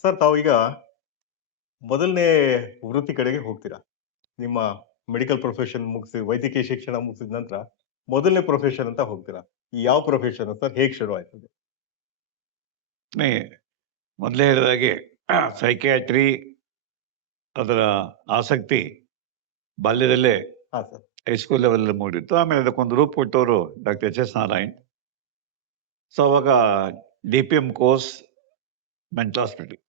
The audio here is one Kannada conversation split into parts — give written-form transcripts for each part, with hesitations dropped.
ಸರ್ ತಾವೀಗ ಮೊದಲನೇ ವೃತ್ತಿ ಕಡೆಗೆ ಹೋಗ್ತೀರಾ. ನಿಮ್ಮ ಮೆಡಿಕಲ್ ಪ್ರೊಫೆಷನ್ ಮುಗಿಸಿ ವೈದ್ಯಕೀಯ ಶಿಕ್ಷಣ ಮುಗಿಸಿದ ನಂತರ ಮೊದಲನೇ ಪ್ರೊಫೆಷನ್ ಅಂತ ಹೋಗ್ತೀರಾ. ಯಾವ ಪ್ರೊಫೆಷನ್ ಸರ್? ಹೇಗೆ ಶುರು ಆಯ್ತದು? ನೇ ಮೊದಲೇ ಹೇಳಿದಾಗೆ ಸೈಕಿಯಾಟ್ರಿ ಅದರ ಆಸಕ್ತಿ ಬಾಲ್ಯದಲ್ಲೇ ಹಾಂ ಸರ್. ಹೈಸ್ಕೂಲ್ ಲೆವೆಲಲ್ಲಿ ಮೂಡಿತ್ತು. ಆಮೇಲೆ ಅದಕ್ಕೊಂದು ರೂಪ ಕೊಟ್ಟವರು doctor H S Narayan. So ಅವಾಗ DPM ಕೋರ್ಸ್ ಮೆಂಟಲ್ ಹಾಸ್ಪಿಟಲ್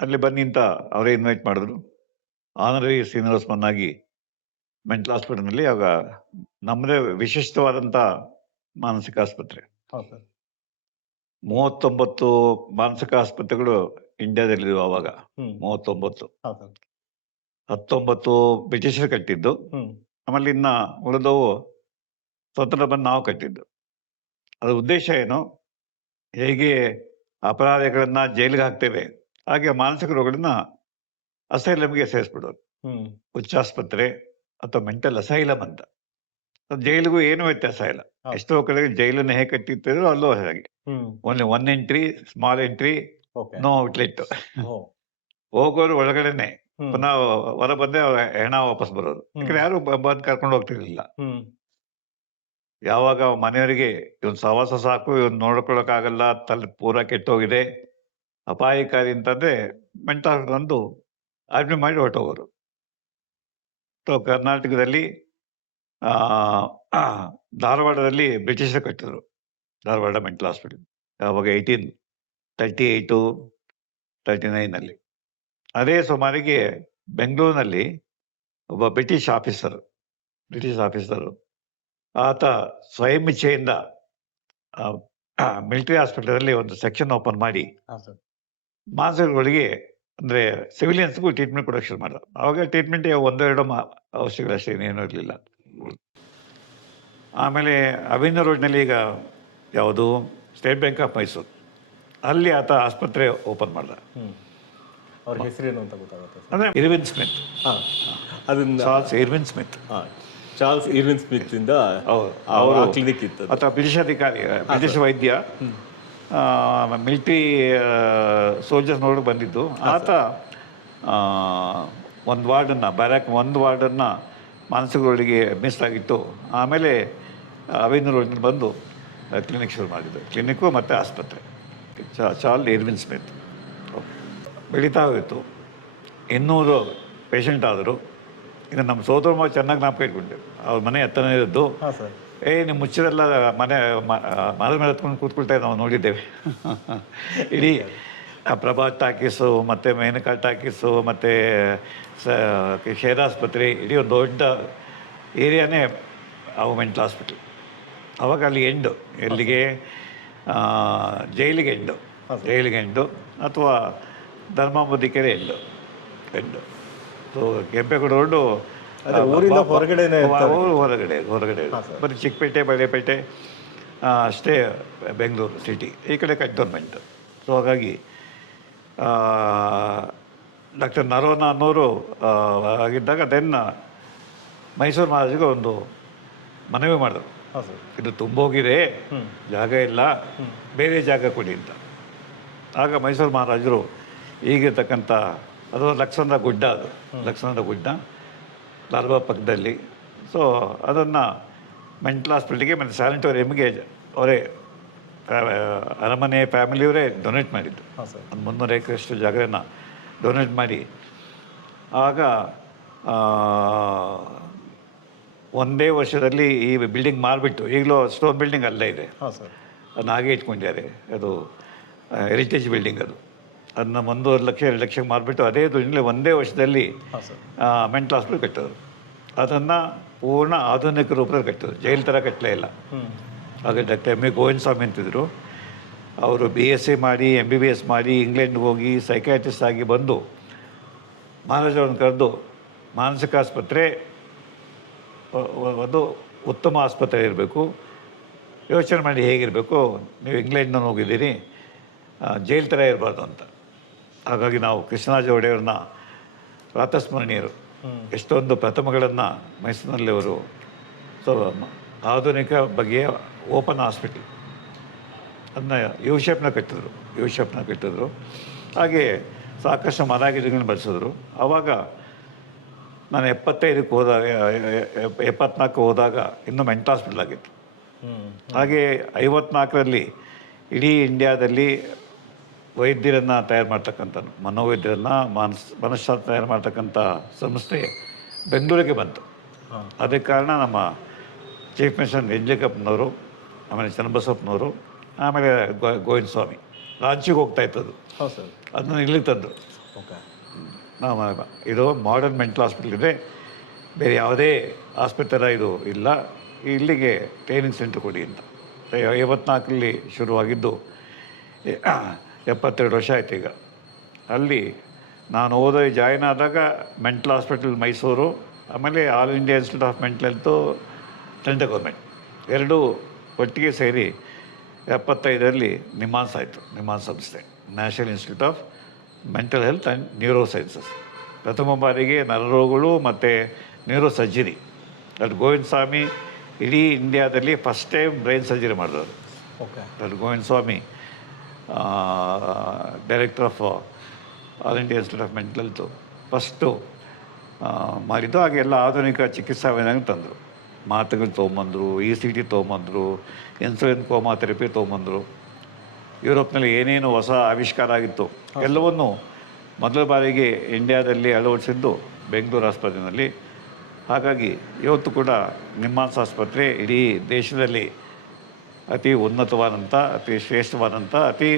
ಅಲ್ಲಿ ಬನ್ನಿ ಅಂತ ಅವರೇ ಇನ್ವೈಟ್ ಮಾಡಿದ್ರು. ಆನರರಿ ಸೀನಿಯರ್ಸ್ಮನ್ ಆಗಿ ಮೆಂಟಲ್ ಹಾಸ್ಪಿಟಲ್ನಲ್ಲಿ ಆಗ ನಮ್ಮದೇ ವಿಶಿಷ್ಟವಾದಂಥ ಮಾನಸಿಕ ಆಸ್ಪತ್ರೆ. ಹಾಂ ಸರ್. 39 ಮಾನಸಿಕ ಆಸ್ಪತ್ರೆಗಳು ಇಂಡಿಯಾದಲ್ಲಿದ್ದವು ಆವಾಗ. ಹ್ಮ್. 39. ಹಾಂ ಸರ್. 19 ಬ್ರಿಟಿಷರು ಕಟ್ಟಿದ್ದು. ಹ್ಮ್. ಆಮೇಲೆ ಇನ್ನ ಉಳಿದವು ಸ್ವತಂತ್ರ ಬಂದು ನಾವು ಕಟ್ಟಿದ್ದು. ಅದರ ಉದ್ದೇಶ ಏನು? ಹೇಗೆ ಅಪರಾಧಿಗಳನ್ನ ಜೈಲಿಗೆ ಹಾಕ್ತೇವೆ ಹಾಗೆ ಮಾನಸಿಕ ರೋಗಗಳನ್ನ ಅಸೈಲಮ್ಗೆ ಸೇರಿಸ್ಬಿಡೋದು. ಹ್ಮ್. ಹುಚ್ಚಾಸ್ಪತ್ರೆ ಅಥವಾ ಮೆಂಟಲ್ ಅಸೈಲಮ್ ಅಂತ. ಅದು ಜೈಲಿಗೂ ಏನು ವ್ಯತ್ಯಾಸ ಇಲ್ಲ. ಹೌದು. ಎಷ್ಟೋ ಕಡೆ ಜೈಲನ್ನು ಹೇಗೆ ಕಟ್ಟಿರ್ತಿದ್ರು ಅಲ್ಲೂ ಹಾಗೆ. Hmm. Only one entry, small entry, okay. No outlet. Oh! ಹೋಗೋರು ಒಳಗಡೆನೆ, ಹ್ಮ್. ಪುನಃ ಹೊರ ಬಂದೆ ಅವ್ರ ಹೆಣ ವಾಪಸ್ ಬರೋದು. ಯಾಕಂದ್ರೆ ಯಾರು ಬಂದು ಕರ್ಕೊಂಡು ಹೋಗ್ತಿರ್ಲಿಲ್ಲ. ಹ್ಮ್. ಯಾವಾಗ ಮನೆಯವರಿಗೆ ಇವನ್ ಸಹವಾಸ ಸಾಕು, ಇವನ್ ನೋಡ್ಕೊಳಕ್ಕಾಗಲ್ಲ, ತಲೆ ಪೂರ ಕೆಟ್ಟೋಗಿದೆ, ಅಪಾಯಕಾರಿ ಅಂತಂದ್ರೆ ಮೆಂಟಲ್ ಬಂದು ಅಡ್ಮಿಟ್ ಮಾಡಿ ಹೊರಟೋಗೋರು. ಸೊ ಕರ್ನಾಟಕದಲ್ಲಿ ಧಾರವಾಡದಲ್ಲಿ ಬ್ರಿಟಿಷರು ಕಟ್ಟಿದ್ರು ಧಾರವಾಡ ಮೆಂಟಲ್ ಹಾಸ್ಪಿಟಲ್. ಯಾವಾಗ 1838, 39 ಅದೇ ಸುಮಾರಿಗೆ ಬೆಂಗಳೂರಿನಲ್ಲಿ ಒಬ್ಬ ಬ್ರಿಟಿಷ್ ಆಫೀಸರು ಆತ ಸ್ವಯಂ ಇಚ್ಛೆಯಿಂದ ಮಿಲಿಟರಿ ಹಾಸ್ಪಿಟಲಲ್ಲಿ ಒಂದು ಸೆಕ್ಷನ್ ಓಪನ್ ಮಾಡಿ ಹಾಂ ಸರ್. ಮಾನಸಿಕಗಳಿಗೆ ಅಂದರೆ ಸಿವಿಲಿಯನ್ಸ್ಗೂ ಟ್ರೀಟ್ಮೆಂಟ್ ಕೊಡೋಕೆ ಶುರು ಮಾಡಿದ. ಆವಾಗ ಟ್ರೀಟ್ಮೆಂಟ್ ಒಂದೆರಡು ಔಷಧಿಗಳಷ್ಟೇ, ಏನೂ ಇರಲಿಲ್ಲ. ಆಮೇಲೆ ಅವೆನ್ಯೂ ರೋಡ್ನಲ್ಲಿ ಈಗ ಯಾವುದು ಸ್ಟೇಟ್ ಬ್ಯಾಂಕ್ ಆಫ್ ಮೈಸೂರು, ಅಲ್ಲಿ ಆತ ಆಸ್ಪತ್ರೆ ಓಪನ್ ಮಾಡ್ದ. ಹ್ಮ್. ಅವ್ರ ಹೆಸರೇನು ಅಂತ ಗೊತ್ತಾಗುತ್ತೆ ಸರ್? ಅಂದರೆ ಇರ್ವಿನ್ ಸ್ಮಿತ್, ಹಾಂ. ಅದನ್ನ ಚಾರ್ಲ್ಸ್ ಇರ್ವಿನ್ ಸ್ಮಿತ್. ಹಾಂ. ಚಾರ್ಲ್ಸ್ ಇರ್ವಿನ್ ಸ್ಮಿತ್ ಇಂದ ಹೌದು, ಅವರ ಅವರು ಕ್ಲಿನಿಕ್ ಇತ್ತು. ಆತ ಬ್ರಿಟಿಷ್ ಅಧಿಕಾರಿ, ಬ್ರಿಟಿಷ್ ವೈದ್ಯ, ಮಿಲಿಟರಿ ಸೋಲ್ಜರ್ಸ್ ನೋಡಿ ಬಂದಿದ್ದು. ಆತ ಒಂದು ವಾರ್ಡನ್ನು, ಬ್ಯಾರಕ್ ಒಂದು ವಾರ್ಡನ್ನು ಮಾನಸಿಕಗಳಿಗೆ ಮೀಸಲಾಗಿತ್ತು. ಆಮೇಲೆ ಅವೆನ್ಯೂ ರೋಡ್ನಲ್ಲಿ ಬಂದು ಕ್ಲಿನಿಕ್ ಶುರು ಮಾಡಿದ್ದು. ಕ್ಲಿನಿಕ್ಕು ಮತ್ತು ಆಸ್ಪತ್ರೆ. ಚಾರ್ಲ್ಸ್ ಇರ್ವಿನ್ ಸ್ಮಿತ್ ಬೆಳೀತಾ ಹೋಯಿತು. 200 ಪೇಷಂಟ್ ಆದರು. ಇನ್ನು ನಮ್ಮ ಸೋದರ ಮಾವ ಚೆನ್ನಾಗಿ ಜ್ಞಾಪಕ ಇಟ್ಕೊಂಡೆವು. ಅವ್ರ ಮನೆ ಹತ್ತನೇ ಇದ್ದು. ಹಾಂ ಸರ್. ನಿಮ್ಮ ಮುಚ್ಚಿರೆಲ್ಲ ಮರದ ಮೇಲೆ ಹತ್ಕೊಂಡು ಕೂತ್ಕೊಳ್ತಾ ನಾವು ನೋಡಿದ್ದೇವೆ. ಇಡೀ ಪ್ರಭಾತ್ ಟಾಕೀಸು ಮತ್ತು ಮೇನಕಾ ಟಾಕೀಸು ಮತ್ತು ಶೇರ್ ಆಸ್ಪತ್ರೆ, ಇಡೀ ಒಂದು ದೊಡ್ಡ ಏರಿಯಾನೇ ಅವು ಮೆಂಟಲ್ ಹಾಸ್ಪಿಟಲ್. ಅವಾಗ ಅಲ್ಲಿ ಎಂಡು ಎಲ್ಲಿಗೆ ಜೈಲಿಗೆ ಎಂಡು ಅಥವಾ ಧರ್ಮಾಂಬುದಿಕೆರೆ ಎಂಡು. ಸೊ ಕೆಂಪೇಗೌಡ ರೋಡು ಊರಿಂದ ಹೊರಗಡೆನೇ ಹೊರಗಡೆ ಬರೀ ಚಿಕ್ಕಪೇಟೆ, ಬಳೆಪೇಟೆ ಅಷ್ಟೇ ಬೆಂಗಳೂರು ಸಿಟಿ, ಈ ಕಡೆ ಕಂಟೋನ್ಮೆಂಟ್. ಸೊ ಹಾಗಾಗಿ ಡಾಕ್ಟರ್ ನರೋನ ಅನ್ನೋರು ಆಗಿದ್ದಾಗ ದೆನ್ ಮೈಸೂರು ಮಹಾರಾಜಿಗೆ ಒಂದು ಮನವಿ ಮಾಡಿದ್ರು. ಹಾಂ ಸರ್. ಇದು ತುಂಬೋಗಿದೆ, ಜಾಗ ಇಲ್ಲ, ಬೇರೆ ಜಾಗ ಕೊಡಿ ಅಂತ. ಆಗ ಮೈಸೂರು ಮಹಾರಾಜರು ಈಗಿರ್ತಕ್ಕಂಥ ಅದು ಲಕ್ಷ್ಮಣರ ಗುಡ್ಡ, ಲಾಲ್ಬಾಗ್ ಪಕ್ಕದಲ್ಲಿ. ಸೊ ಅದನ್ನು ಮೆಂಟಲ್ ಹಾಸ್ಪಿಟಲ್ಗೆ ಮತ್ತು ಸ್ಯಾನಿಟೋರಿಯಮ್ಗೆ ಅವರೇ ಅರಮನೆ ಫ್ಯಾಮಿಲಿಯವರೇ ಡೊನೇಟ್ ಮಾಡಿದ್ದು. ಹಾಂ ಸರ್. ಒಂದು 300 ಎಕರೆಷ್ಟು ಜಾಗವನ್ನು ಡೊನೇಟ್ ಮಾಡಿ ಆಗ ಒಂದೇ ವರ್ಷದಲ್ಲಿ ಈ ಬಿಲ್ಡಿಂಗ್ ಮಾರಿಬಿಟ್ಟು, ಈಗಲೂ ಸ್ಟೋನ್ ಬಿಲ್ಡಿಂಗ್ ಅಲ್ಲೇ ಇದೆ, ಹಾಂ ಸರ್. ಅದನ್ನ ಹಾಗೆ ಇಟ್ಕೊಂಡಿದ್ದಾರೆ. ಅದು ಹೆರಿಟೇಜ್ ಬಿಲ್ಡಿಂಗ್. ಅದನ್ನ 1.5 ಲಕ್ಷ 2 ಲಕ್ಷಕ್ಕೆ ಮಾರಿಬಿಟ್ಟು ಅದೇ ದುಡ್ಡಿನಲ್ಲಿ ಒಂದೇ ವರ್ಷದಲ್ಲಿ ಹಾಂ ಸರ್. ಮೆಂಟಲ್ ಹಾಸ್ಪಿಟಲ್ ಕಟ್ಟೋದು. ಅದನ್ನು ಪೂರ್ಣ ಆಧುನಿಕ ರೂಪದಲ್ಲಿ ಕಟ್ಟೋದು, ಜೈಲ್ ಥರ ಕಟ್ಟಲೇ ಇಲ್ಲ. ಆಗ ಡಾಕ್ಟರ್ ಎಮ್ ಎ ಗೋವಿಂದ ಸ್ವಾಮಿ ಅಂತಿದ್ರು. ಅವರು BSc ಮಾಡಿ MBBS ಮಾಡಿ ಇಂಗ್ಲೆಂಡ್ಗೆ ಹೋಗಿ ಸೈಕ್ಯಾಟ್ರಿಸ್ಟ್ ಆಗಿ ಬಂದು ಮಹಾರಾಜರನ್ನು ಕರೆದು ಮಾನಸಿಕ ಆಸ್ಪತ್ರೆ ಒಂದು ಉತ್ತಮ ಆಸ್ಪತ್ರೆ ಇರಬೇಕು, ಯೋಚನೆ ಮಾಡಿ ಹೇಗಿರಬೇಕು, ನೀವು ಇಂಗ್ಲೆಂಡ್ನ ಹೋಗಿದ್ದೀರಿ, ಜೈಲ್ ಥರ ಇರಬಾರ್ದು ಅಂತ. ಹಾಗಾಗಿ ನಾವು ಕೃಷ್ಣರಾಜ ಒಡೆಯವ್ರನ್ನ ಪ್ರಾತಸ್ಮರಣೀಯರು. ಎಷ್ಟೊಂದು ಪ್ರಥಮಗಳನ್ನು ಮೈಸೂರಿನಲ್ಲಿ ಅವರು. ಸೊ ಆಧುನಿಕ ಬಗೆಯ ಓಪನ್ ಹಾಸ್ಪಿಟಲ್ ಅದನ್ನ ಯು ಶೇಪ್ನ ಕಟ್ಟಿದ್ರು. ಹಾಗೆ ಸಾಕಷ್ಟು ಮರ ಗಿಡಗಳನ್ನ ಬೆಳೆಸಿದ್ರು. ಆವಾಗ ನಾನು 75ಕ್ಕೆ ಹೋದಾಗ 74 ಹೋದಾಗ ಇನ್ನೂ ಮೆಂಟಲ್ ಹಾಸ್ಪಿಟಲ್ ಆಗಿತ್ತು. ಹಾಗೆ 54ರಲ್ಲಿ ಇಡೀ ಇಂಡಿಯಾದಲ್ಲಿ ವೈದ್ಯರನ್ನು ತಯಾರು ಮಾಡ್ತಕ್ಕಂಥ ಮನೋವೈದ್ಯರನ್ನು ಮನಃಶಾಸ್ತ್ರ ತಯಾರು ಮಾಡ್ತಕ್ಕಂಥ ಸಂಸ್ಥೆ ಬೆಂಗಳೂರಿಗೆ ಬಂತು. ಅದಕ್ಕೆ ಕಾರಣ ನಮ್ಮ ಚೀಫ್ ಮಿನಿಸ್ಟರ್ ಎನ್ ಜೇಕಪ್ಪನವರು, ಆಮೇಲೆ ಚನ್ನಬಸಪ್ಪನವರು, ಆಮೇಲೆ ಗೋವಿಂದ ಸ್ವಾಮಿ ರಾಂಚಿಗೆ ಹೋಗ್ತಾ ಇತ್ತದು. ಹೌದು ಸರ್. ಅದನ್ನು ಇಲ್ಲಿಗೆ ತಂದರು. ಓಕೆ. ನಾವು ಇದು ಮಾಡರ್ನ್ ಮೆಂಟಲ್ ಹಾಸ್ಪಿಟಲ್ ಇದೆ, ಬೇರೆ ಯಾವುದೇ ಆಸ್ಪತ್ರೆ ಇದು ಇಲ್ಲ, ಇಲ್ಲಿಗೆ ಟ್ರೈನಿಂಗ್ ಸೆಂಟರ್ ಕೊಡಿ ಅಂತ. 54ರಲ್ಲಿ ಶುರುವಾಗಿದ್ದು 72 ವರ್ಷ ಆಯ್ತು ಈಗ. ಅಲ್ಲಿ ನಾನು ಜಾಯ್ನ್ ಆದಾಗ ಮೆಂಟಲ್ ಹಾಸ್ಪಿಟಲ್ ಮೈಸೂರು, ಆಮೇಲೆ all India Institute of Mental health central government ಎರಡೂ ಒಟ್ಟಿಗೆ ಸೇರಿ 75ರಲ್ಲಿ ನಿಮ್ಹಾನ್ಸ್ ಆಯಿತು. ನಿಮ್ಹಾನ್ಸ್ ಸಂಸ್ಥೆ, national institute of mental health and neuro sciences. ಪ್ರಥಮ ಬಾರಿಗೆ ನರರೋಗಗಳು ಮತ್ತು ನ್ಯೂರೋ ಸರ್ಜರಿ. ಅದು ಗೋವಿಂದ ಸ್ವಾಮಿ ಇಡೀ ಇಂಡಿಯಾದಲ್ಲಿ ಫಸ್ಟ್ ಟೈಮ್ ಬ್ರೈನ್ ಸರ್ಜರಿ ಮಾಡಿದವರು. ಓಕೆ. ಅದು Govinda Swami director of All India Institute of Mental Health first ಮಾಡಿದ್ದು. ಹಾಗೆ ಎಲ್ಲ ಆಧುನಿಕ ಚಿಕಿತ್ಸಾ ವಿಧಾನ ತಂದರು. ಮಾತ್ರೆಗಳು ತೊಗೊಂಬಂದರು, ECT ತೊಗೊಂಬಂದರು, ಇನ್ಸುಲಿನ್ ಕೋಮಾ ಥೆರಪಿ ತೊಗೊಂಬಂದರು. ಯುರೋಪ್ನಲ್ಲಿ ಏನೇನು ಹೊಸ ಆವಿಷ್ಕಾರ ಆಗಿತ್ತು ಎಲ್ಲವನ್ನೂ ಮೊದಲ ಬಾರಿಗೆ ಇಂಡಿಯಾದಲ್ಲಿ ಅಳವಡಿಸಿದ್ದು ಬೆಂಗಳೂರು ಆಸ್ಪತ್ರೆಯಲ್ಲಿ. ಹಾಗಾಗಿ ಇವತ್ತು ಕೂಡ ನಿಮ್ಹಾನ್ಸ್ ಆಸ್ಪತ್ರೆ ಇಡೀ ದೇಶದಲ್ಲಿ ಅತಿ ಉನ್ನತವಾದಂಥ, ಅತಿ ಶ್ರೇಷ್ಠವಾದಂಥ, ಅತಿ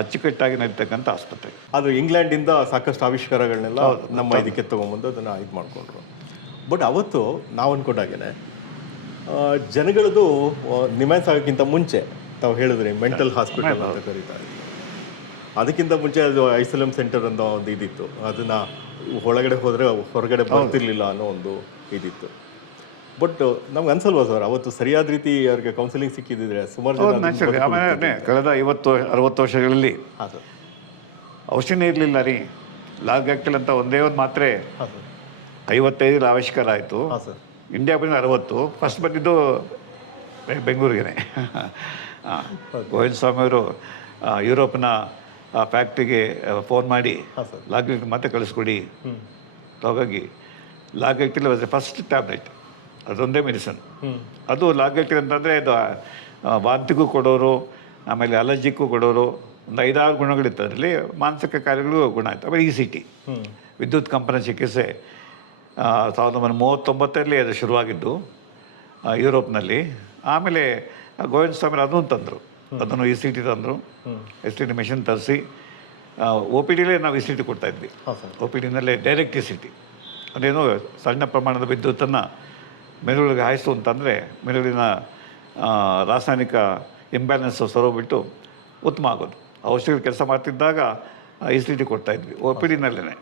ಅಚ್ಚುಕಟ್ಟಾಗಿ ನಡೀತಕ್ಕಂಥ ಆಸ್ಪತ್ರೆ. ಅದು ಇಂಗ್ಲೆಂಡಿಂದ ಸಾಕಷ್ಟು ಆವಿಷ್ಕಾರಗಳನ್ನೆಲ್ಲ ನಮ್ಮ ಇದಕ್ಕೆ ತೊಗೊಂಬಂದು ಅದನ್ನು ಇದು ಮಾಡಿಕೊಂಡ್ರು. ಬಟ್ ಅವತ್ತು ನಾವು ಅಂದ್ಕೊಂಡಾಗೇನೆ ಜನಗಳದು ನಿಮ್ಹಾನ್ಸ್ ಆಗೋಕ್ಕಿಂತ ಮುಂಚೆ ತಾವು ಹೇಳಿದ್ರಿ ಮೆಂಟಲ್ ಹಾಸ್ಪಿಟಲ್ ಅಂತ ಕರೀತಾರೆ. ಅದಕ್ಕಿಂತ ಮುಂಚೆ ಅದು ಐಸೋಲೇಮ್ ಸೆಂಟರ್ ಅನ್ನೋ ಒಂದು ಇದಿತ್ತು. ಅದನ್ನು ಒಳಗಡೆ ಹೋದರೆ ಹೊರಗಡೆ ಬರ್ತಿರ್ಲಿಲ್ಲ ಅನ್ನೋ ಒಂದು ಇದಿತ್ತು. ಬಟ್ ನಮ್ಗೆ ಅನ್ಸಲ್ವಾ ಸರ್, ಅವತ್ತು ಸರಿಯಾದ ರೀತಿ ಅವ್ರಿಗೆ ಕೌನ್ಸಿಲಿಂಗ್ ಸಿಕ್ಕಿದ್ರೆ ಸುಮಾರು ಜನ ಆಮೇಲೆ ಕಳೆದ 50-60 ವರ್ಷಗಳಲ್ಲಿ ಹಾಂ ಸರ್ ಔಷಧಿನೇ ಇರಲಿಲ್ಲ ರೀ. ಲಾರ್ಗಾಕ್ಟಿಲ್ ಅಂತ ಒಂದೇ ಒಂದು ಮಾತ್ರೆ ಹಾಂ ಸರ್ 55ರಲ್ಲಿ ಆವಿಷ್ಕಾರ ಆಯಿತು. ಹಾಂ ಸರ್. ಇಂಡಿಯಾ ಬಂದು 60. ಫಸ್ಟ್ ಬಂದಿದ್ದು ಬೆಂಗಳೂರಿಗೆ. ಗೋವಿಂದ ಸ್ವಾಮಿಯವರು ಯುರೋಪ್ನ ಫ್ಯಾಕ್ಟ್ರಿಗೆ ಫೋನ್ ಮಾಡಿ ಹಾಂ ಸರ್ ಲಾರ್ಗಾಕ್ಟಿಲ್ ಮತ್ತೆ ಕಳಿಸ್ಕೊಡಿ. ಹಾಗಾಗಿ ಲಾರ್ಗಾಕ್ಟಿಲ್ ವಾಸ್ ದ ಫಸ್ಟ್ ಟ್ಯಾಬ್ಲೆಟ್. ಅದೊಂದೇ ಮೆಡಿಸನ್. ಅದು ಲಾರ್ಗಾಕ್ಟಿಲ್ ಅಂತಂದರೆ ಇದು ವಾಂತಿಗೂ ಕೊಡೋರು, ಆಮೇಲೆ ಅಲರ್ಜಿಗೂ ಕೊಡೋರು. ಒಂದು 5-6 ಗುಣಗಳಿತ್ತು ಅದರಲ್ಲಿ. ಮಾನಸಿಕ ಕಾಯಿಲೆಗಳು ಗುಣ ಆಯಿತು. ಆಮೇಲೆ ECT ವಿದ್ಯುತ್ ಕಂಪನ ಚಿಕಿತ್ಸೆ 1939ರಲ್ಲಿ ಅದು ಶುರುವಾಗಿದ್ದು ಯುರೋಪ್ನಲ್ಲಿ. ಆಮೇಲೆ ಗೋವಿಂದ ಸ್ವಾಮಿ ಅದನ್ನು ತಂದರು. ಅದನ್ನು ECT ತಂದರು. ECT ಮೆಷಿನ್ ತರಿಸಿ OPDಲೇ ನಾವು ECT ಕೊಡ್ತಾಯಿದ್ವಿ. OPDನಲ್ಲೇ ಡೈರೆಕ್ಟ್ ECT. ಅದೇನು ಸಣ್ಣ ಪ್ರಮಾಣದ ವಿದ್ಯುತ್ತನ್ನು ಮೆದುಳಿಗೆ ಹಾಯಿಸು ಅಂತಂದರೆ ಮೆದುಳಿನ ರಾಸಾಯನಿಕ ಇಂಬ್ಯಾಲೆನ್ಸ್ ಸರೋಬಿಟ್ಟು ಉತ್ತಮ ಆಗೋದು. ಔಷಧಿಗಳು ಕೆಲಸ ಮಾಡ್ತಿದ್ದಾಗ ECT ಕೊಡ್ತಾಯಿದ್ವಿ OPDನಲ್ಲೇ.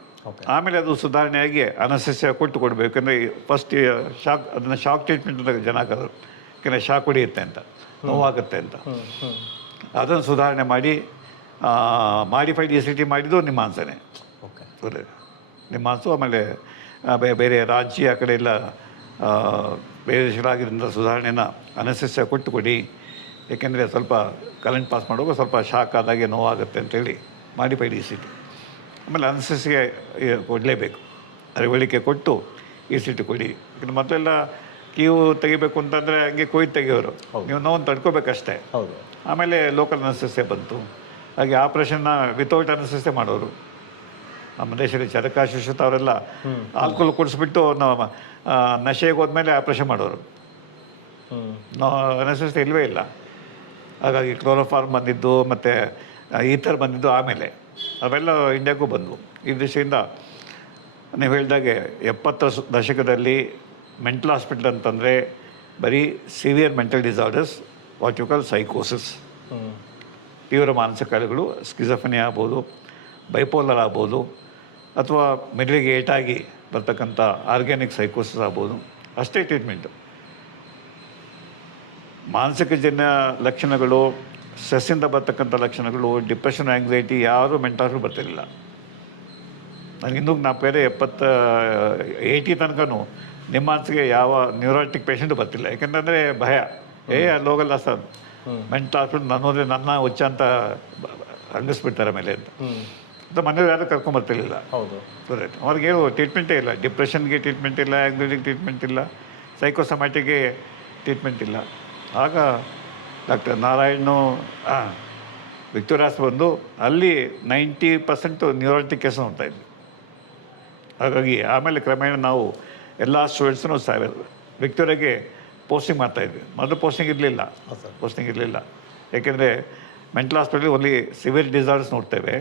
ಆಮೇಲೆ ಅದು ಸುಧಾರಣೆಯಾಗಿ ಅನಸ್ತೆಸಿಯಾ ಕೊಡಬೇಕು. ಯಾಕಂದರೆ ಫಸ್ಟ್ ಅದನ್ನು ಶಾಕ್ ಟ್ರೀಟ್ಮೆಂಟ್ ಅಂತ ಜನ ಹಾಕೋದು. ಯಾಕಂದರೆ ಶಾಕ್ ಹೊಡಿಯುತ್ತೆ ಅಂತ, ನೋವಾಗುತ್ತೆ ಅಂತ. ಅದನ್ನು ಸುಧಾರಣೆ ಮಾಡಿ ಮಾಡಿಫೈಡ್ ECT ಮಾಡಿದ್ದು ನಿಮ್ಹಾನ್ಸನೇ. ಓಕೆ. ನಿಮ್ಹಾನ್ಸು. ಆಮೇಲೆ ಬೇರೆ ರಾಂಚಿ ಆ ಕಡೆ ಎಲ್ಲ ಬೇರೆ ದೇಶಗಳಾಗಿದ್ದರಿಂದ ಸುಧಾರಣೆನ ಅನಸ್ತೆಸಿಯಾ ಕೊಡಿ, ಏಕೆಂದರೆ ಸ್ವಲ್ಪ ಕರೆಂಟ್ ಪಾಸ್ ಮಾಡುವಾಗ ಸ್ವಲ್ಪ ಶಾಕ್ ಆದಾಗೆ ನೋವಾಗುತ್ತೆ ಅಂತೇಳಿ ಮಾಡಿಫೈಡ್ ECT. ಆಮೇಲೆ ಅನಸ್ತೆಸಿಯಾ ಕೊಡಲೇಬೇಕು. ಅರಿವಳಿಕೆ ಕೊಟ್ಟು ECT ಕೊಡಿ. ಯಾಕಂದರೆ ಮೊದಲೆಲ್ಲ ಕೀವು ತೆಗಿಬೇಕು ಅಂತಂದರೆ ಹಂಗೆ ಕೊಯ್ದು ತೆಗಿಯೋರು, ನೀವು ನೋವನ್ನು ತಡ್ಕೋಬೇಕಷ್ಟೇ. ಹೌದು. ಆಮೇಲೆ ಲೋಕಲ್ ಅನಸ್ತೆಸಿಯಾ ಬಂತು. ಹಾಗೆ ಆಪ್ರೇಷನ್ನ ವಿತೌಟ್ ಅನಸ್ತೆಸಿಯಾ ಮಾಡೋರು. ನಮ್ಮ ದೇಶದಲ್ಲಿ ಚರಕ ಶುಶ್ರುತ ಅವರೆಲ್ಲ ಆಲ್ಕೋಲ್ ಕುಡಿಸ್ಬಿಟ್ಟು ನಶೆಗೆ ಹೋದ್ಮೇಲೆ ಆಪ್ರೇಷನ್ ಮಾಡೋರು. ಅನಸ್ತೆಸಿಯಾ ಇಲ್ಲವೇ ಇಲ್ಲ. ಹಾಗಾಗಿ ಕ್ಲೋರೋಫಾರ್ಮ್ ಬಂದಿದ್ದು ಮತ್ತು ಈಥರ್ ಬಂದಿದ್ದು ಆಮೇಲೆ ಅವೆಲ್ಲ ಇಂಡಿಯಾಗೂ ಬಂದವು. ಈ ದೃಷ್ಟಿಯಿಂದ ನೀವು ಹೇಳಿದಾಗೆ 70ರ ದಶಕದಲ್ಲಿ ಮೆಂಟಲ್ ಹಾಸ್ಪಿಟಲ್ ಅಂತಂದರೆ ಬರೀ severe mental disorders, what you call ಸೈಕೋಸಿಸ್, ತೀವ್ರ ಮಾನಸಿಕ ಕಾಯಿಲೆಗಳು, ಸ್ಕಿಜೋಫ್ರೆನಿಯಾ ಆಗ್ಬೋದು, ಬೈಪೋಲರ್ ಆಗ್ಬೋದು, ಅಥವಾ ಮೆದುಳಿಗೆ ಏಟಾಗಿ ಬರ್ತಕ್ಕಂಥ ಆರ್ಗ್ಯಾನಿಕ್ ಸೈಕೋಸಿಸ್ ಆಗ್ಬೋದು. ಅಷ್ಟೇ ಟ್ರೀಟ್ಮೆಂಟು. ಮಾನಸಿಕ ಜನ್ಯ ಲಕ್ಷಣಗಳು, ಸ್ಟ್ರೆಸ್ಸಿಂದ ಬರ್ತಕ್ಕಂಥ ಲಕ್ಷಣಗಳು, ಡಿಪ್ರೆಷನ್, ಆ್ಯಂಗ್ಸೈಟಿ ಯಾರೂ ಮೆಂಟಲ್ ಹಾಸ್ಪಿಟಲ್ ಬರ್ತಿರಲಿಲ್ಲ. ನನಗಿನ್ನೂ ಬೇರೆ 80 ತನಕನೂ ನಿಮ್ಹಾನ್ಸ್ಗೆ ಯಾವ ನ್ಯೂರಾಟಿಕ್ ಪೇಷಂಟು ಬರ್ತಿಲ್ಲ. ಯಾಕೆಂತಂದರೆ ಭಯ, ಅಲ್ಲಿ ಹೋಗಲ್ಲ ಸರ್, ಮೆಂಟಲ್ ಹಾಸ್ಪಿಟಲ್ ನನ್ನೋದ್ರೆ ನನ್ನ ಹುಚ್ಚ ಅಂತ ಹಂಗಿಸ್ಬಿಡ್ತಾರೆ ಮೇಲೆ ಅಂತ. ಮನೆಯವ್ರು ಯಾರು ಕರ್ಕೊಂಬರ್ತಿರ್ಲಿಲ್ಲ. ಹೌದು, ಕರೆಕ್ಟ್. ಅವ್ರಿಗೆ ಟ್ರೀಟ್ಮೆಂಟೇ ಇಲ್ಲ. ಡಿಪ್ರೆಷನ್ಗೆ ಟ್ರೀಟ್ಮೆಂಟ್ ಇಲ್ಲ, ಆ್ಯಂಗ್ಸೈಟಿಗೆ ಟ್ರೀಟ್ಮೆಂಟ್ ಇಲ್ಲ, ಸೈಕೋಸೊಮ್ಯಾಟಿಕ್ಗೆ ಟ್ರೀಟ್ಮೆಂಟ್ ಇಲ್ಲ. ಆಗ ಡಾಕ್ಟರ್ ನಾರಾಯಣ್ ವಿಕ್ಟೋರಿಯಾಸ್ ಬಂದು ಅಲ್ಲಿ 90% ನ್ಯೂರಾಲಜಿಕ್ ಕೇಸ್ ನೋಡ್ತಾಯಿದ್ವಿ. ಹಾಗಾಗಿ ಆಮೇಲೆ ಕ್ರಮೇಣ ನಾವು ಎಲ್ಲ ಸ್ಟೂಡೆಂಟ್ಸನ್ನು ವಿಕ್ಟೋರಿಯಾಗೆ ಪೋಸ್ಟಿಂಗ್ ಮಾಡ್ತಾಯಿದ್ವಿ. ಮೊದಲು ಪೋಸ್ಟಿಂಗ್ ಇರಲಿಲ್ಲ. ಯಾಕೆಂದರೆ mental hospital only severe disorders ನೋಡ್ತೇವೆ,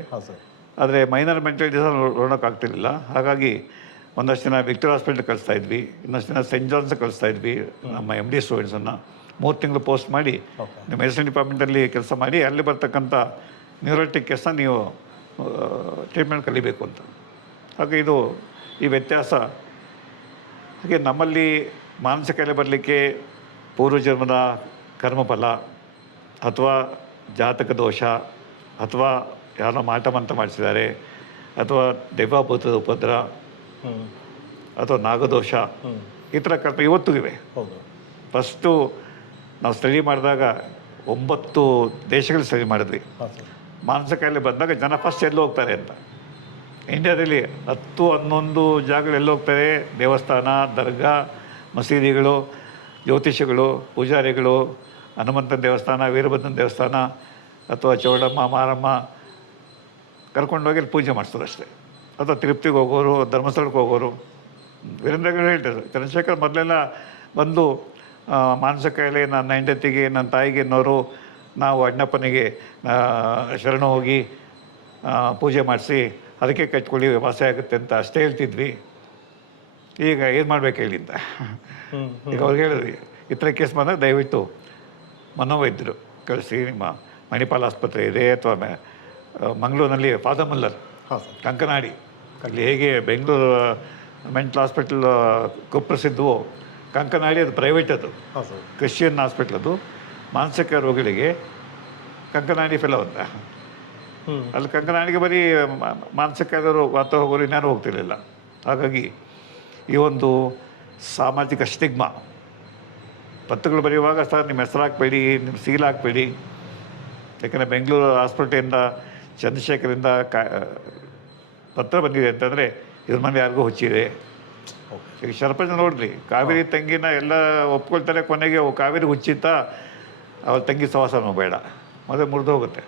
ಆದರೆ ಮೈನರ್ ಮೆಂಟಲ್ ಡಿಸಾರ್ಡರ್ ನೋಡೋಕ್ಕಾಗ್ತಿರ್ಲಿಲ್ಲ. ಹಾಗಾಗಿ ಒಂದಷ್ಟು ಜನ ವಿಕ್ಟೋರಿಯಾ ಹಾಸ್ಪಿಟಲ್ ಕಳಿಸ್ತಾ ಇದ್ವಿ, ಇನ್ನೊಂದು ಜನ ಸೆಂಟ್ ಜಾನ್ಸ್ ಕಳಿಸ್ತಾ ಇದ್ವಿ ನಮ್ಮ MD ಸ್ಟೂಡೆಂಟ್ಸನ್ನು. 3 ತಿಂಗಳು ಪೋಸ್ಟ್ ಮಾಡಿ ನಿಮ್ಮ ಮೆಡಿಸಿನ್ ಡಿಪಾರ್ಟ್ಮೆಂಟಲ್ಲಿ ಕೆಲಸ ಮಾಡಿ ಅಲ್ಲಿ ಬರ್ತಕ್ಕಂಥ ನ್ಯೂರೋಟಿಕ್ ಕೇಸನ್ನ ನೀವು ಟ್ರೀಟ್ಮೆಂಟ್ ಕಲಿಬೇಕು ಅಂತ. ಹಾಗೆ ಇದು ಈ ವ್ಯತ್ಯಾಸ. ಹಾಗೆ ನಮ್ಮಲ್ಲಿ ಮಾನಸಿಕ ಕಾಯಿಲೆ ಬರಲಿಕ್ಕೆ ಪೂರ್ವಜನ್ಮದ ಕರ್ಮಫಲ ಅಥವಾ ಜಾತಕ ದೋಷ ಅಥವಾ ಯಾರೋ ಮಾಟ ಮಂತ್ರ ಮಾಡಿಸಿದ್ದಾರೆ ಅಥವಾ ದೆವ್ವಭೂತದ ಉಪದ್ರ ಅಥವಾ ನಾಗದೋಷ ಈ ಥರ ಕಲ್ಪ ಇವತ್ತು ಇವೆ. ಫಸ್ಟು ನಾವು ಸ್ಟಡಿ ಮಾಡಿದಾಗ 9 ದೇಶಗಳು ಸ್ಟಡಿ ಮಾಡಿದ್ವಿ. ಮಾನಸಿಕ ಕಾಯಿಲೆ ಬಂದಾಗ ಜನ ಫಸ್ಟ್ ಎಲ್ಲಿ ಹೋಗ್ತಾರೆ ಅಂತ. ಇಂಡಿಯಾದಲ್ಲಿ 10-11 ಜಾಗಗಳು ಎಲ್ಲಿ ಹೋಗ್ತಾರೆ? ದೇವಸ್ಥಾನ, ದರ್ಗಾ, ಮಸೀದಿಗಳು, ಜ್ಯೋತಿಷಿಗಳು, ಪೂಜಾರಿಗಳು, ಹನುಮಂತನ ದೇವಸ್ಥಾನ, ವೀರಭದ್ರನ ದೇವಸ್ಥಾನ ಅಥವಾ ಚೌಡಮ್ಮ, ಮಾರಮ್ಮ ಕರ್ಕೊಂಡೋಗಿ ಅಲ್ಲಿ ಪೂಜೆ ಮಾಡಿಸೋರು ಅಷ್ಟೇ. ಅಥವಾ ತಿರುಪ್ತಿಗೆ ಹೋಗೋರು, ಧರ್ಮಸ್ಥಳಕ್ಕೆ ಹೋಗೋರು. ವೀರೇಂದ್ರಗಳು ಹೇಳ್ತಾರೆ, ಚಂದ್ರಶೇಖರ್ ಮೊದಲೆಲ್ಲ ಬಂದು ಮಾನಸಿಕ ಕಾಯಿಲೆ ನನ್ನ ಹೆಂಡತಿಗೆ, ನನ್ನ ತಾಯಿಗೆ ಅನ್ನೋರು ನಾವು ಅಣ್ಣಪ್ಪನಿಗೆ ಶರಣ ಹೋಗಿ ಪೂಜೆ ಮಾಡಿಸಿ ಅದಕ್ಕೆ ಕಟ್ಕೊಳ್ಳಿ ವಾಸಿ ಆಗುತ್ತೆ ಅಂತ ಅಷ್ಟೇ ಹೇಳ್ತಿದ್ವಿ. ಈಗ ಏನು ಮಾಡ್ಬೇಕು ಹೇಳಿ ಅಂತ. ಈಗ ಅವ್ರಿಗೆ ಹೇಳಿದ್ವಿ, ಈ ಥರ ಕೇಸ್ ಬಂದಾಗ ದಯವಿಟ್ಟು ಮನೋವೈದ್ಯರು ಕಳಿಸಿ. ನಿಮ್ಮ ಮಣಿಪಾಲ್ ಆಸ್ಪತ್ರೆ ಇದೆ ಅಥವಾ ಮಂಗಳೂರಿನಲ್ಲಿ ಫಾದರ್ ಮುಲ್ಲರ್, ಕಂಕನಾಡಿ, ಅಲ್ಲಿ ಹೇಗೆ ಬೆಂಗಳೂರು ಮೆಂಟಲ್ ಹಾಸ್ಪಿಟಲ್ ಕುಪ್ರಸಿದ್ಧವೋ, ಕಂಕನಾಡಿ ಅದು ಪ್ರೈವೇಟ್, ಅದು ಕ್ರಿಶ್ಚಿಯನ್ ಹಾಸ್ಪಿಟ್ಲ್. ಅದು ಮಾನಸಿಕ ರೋಗಿಗಳಿಗೆ ಕಂಕನಾಡಿ ಫೆಲೋ ಅಂತ. ಅಲ್ಲಿ ಕಂಕನಾಡಿಗೆ ಬರೀ ಮಾನಸಿಕ ಕಾಯಿಲೆಯವರು ವಾತ ಹೋಗೋರು ಇನ್ಯಾರು ಹೋಗ್ತಿರ್ಲಿಲ್ಲ. ಹಾಗಾಗಿ ಈ ಒಂದು ಸಾಮಾಜಿಕ ಸ್ಟಿಗ್ಮಾ, ಪತ್ರಗಳು ಬರೆಯುವಾಗ ಸರ್ ನಿಮ್ಮ ಹೆಸರು ಹಾಕಬೇಡಿ, ನಿಮ್ಮ ಸೀಲ್ ಹಾಕಬೇಡಿ. ಯಾಕಂದರೆ ಬೆಂಗಳೂರು ಹಾಸ್ಪಿಟಲಿಂದ ಚಂದ್ರಶೇಖರಿಂದ ಪತ್ರ ಬಂದಿದೆ ಅಂತಂದರೆ ಇವ್ರ ಮನೆ ಯಾರಿಗೂ ಹುಚ್ಚಿದೆ. ಈಗ ಸರ್ಪಂಚ್ ನೋಡ್ರಿ, ಕಾವೇರಿ ತಂಗಿನ ಎಲ್ಲ ಒಪ್ಕೊಳ್ತಾರೆ, ಕೊನೆಗೆ ಕಾವೇರಿ ಹುಚ್ಚಿತ್ತ ಅವ್ರ ತಂಗಿ ಸಹವಾಸನೂ ಬೇಡ, ಮದುವೆ ಮುರಿದೋಗುತ್ತೆ.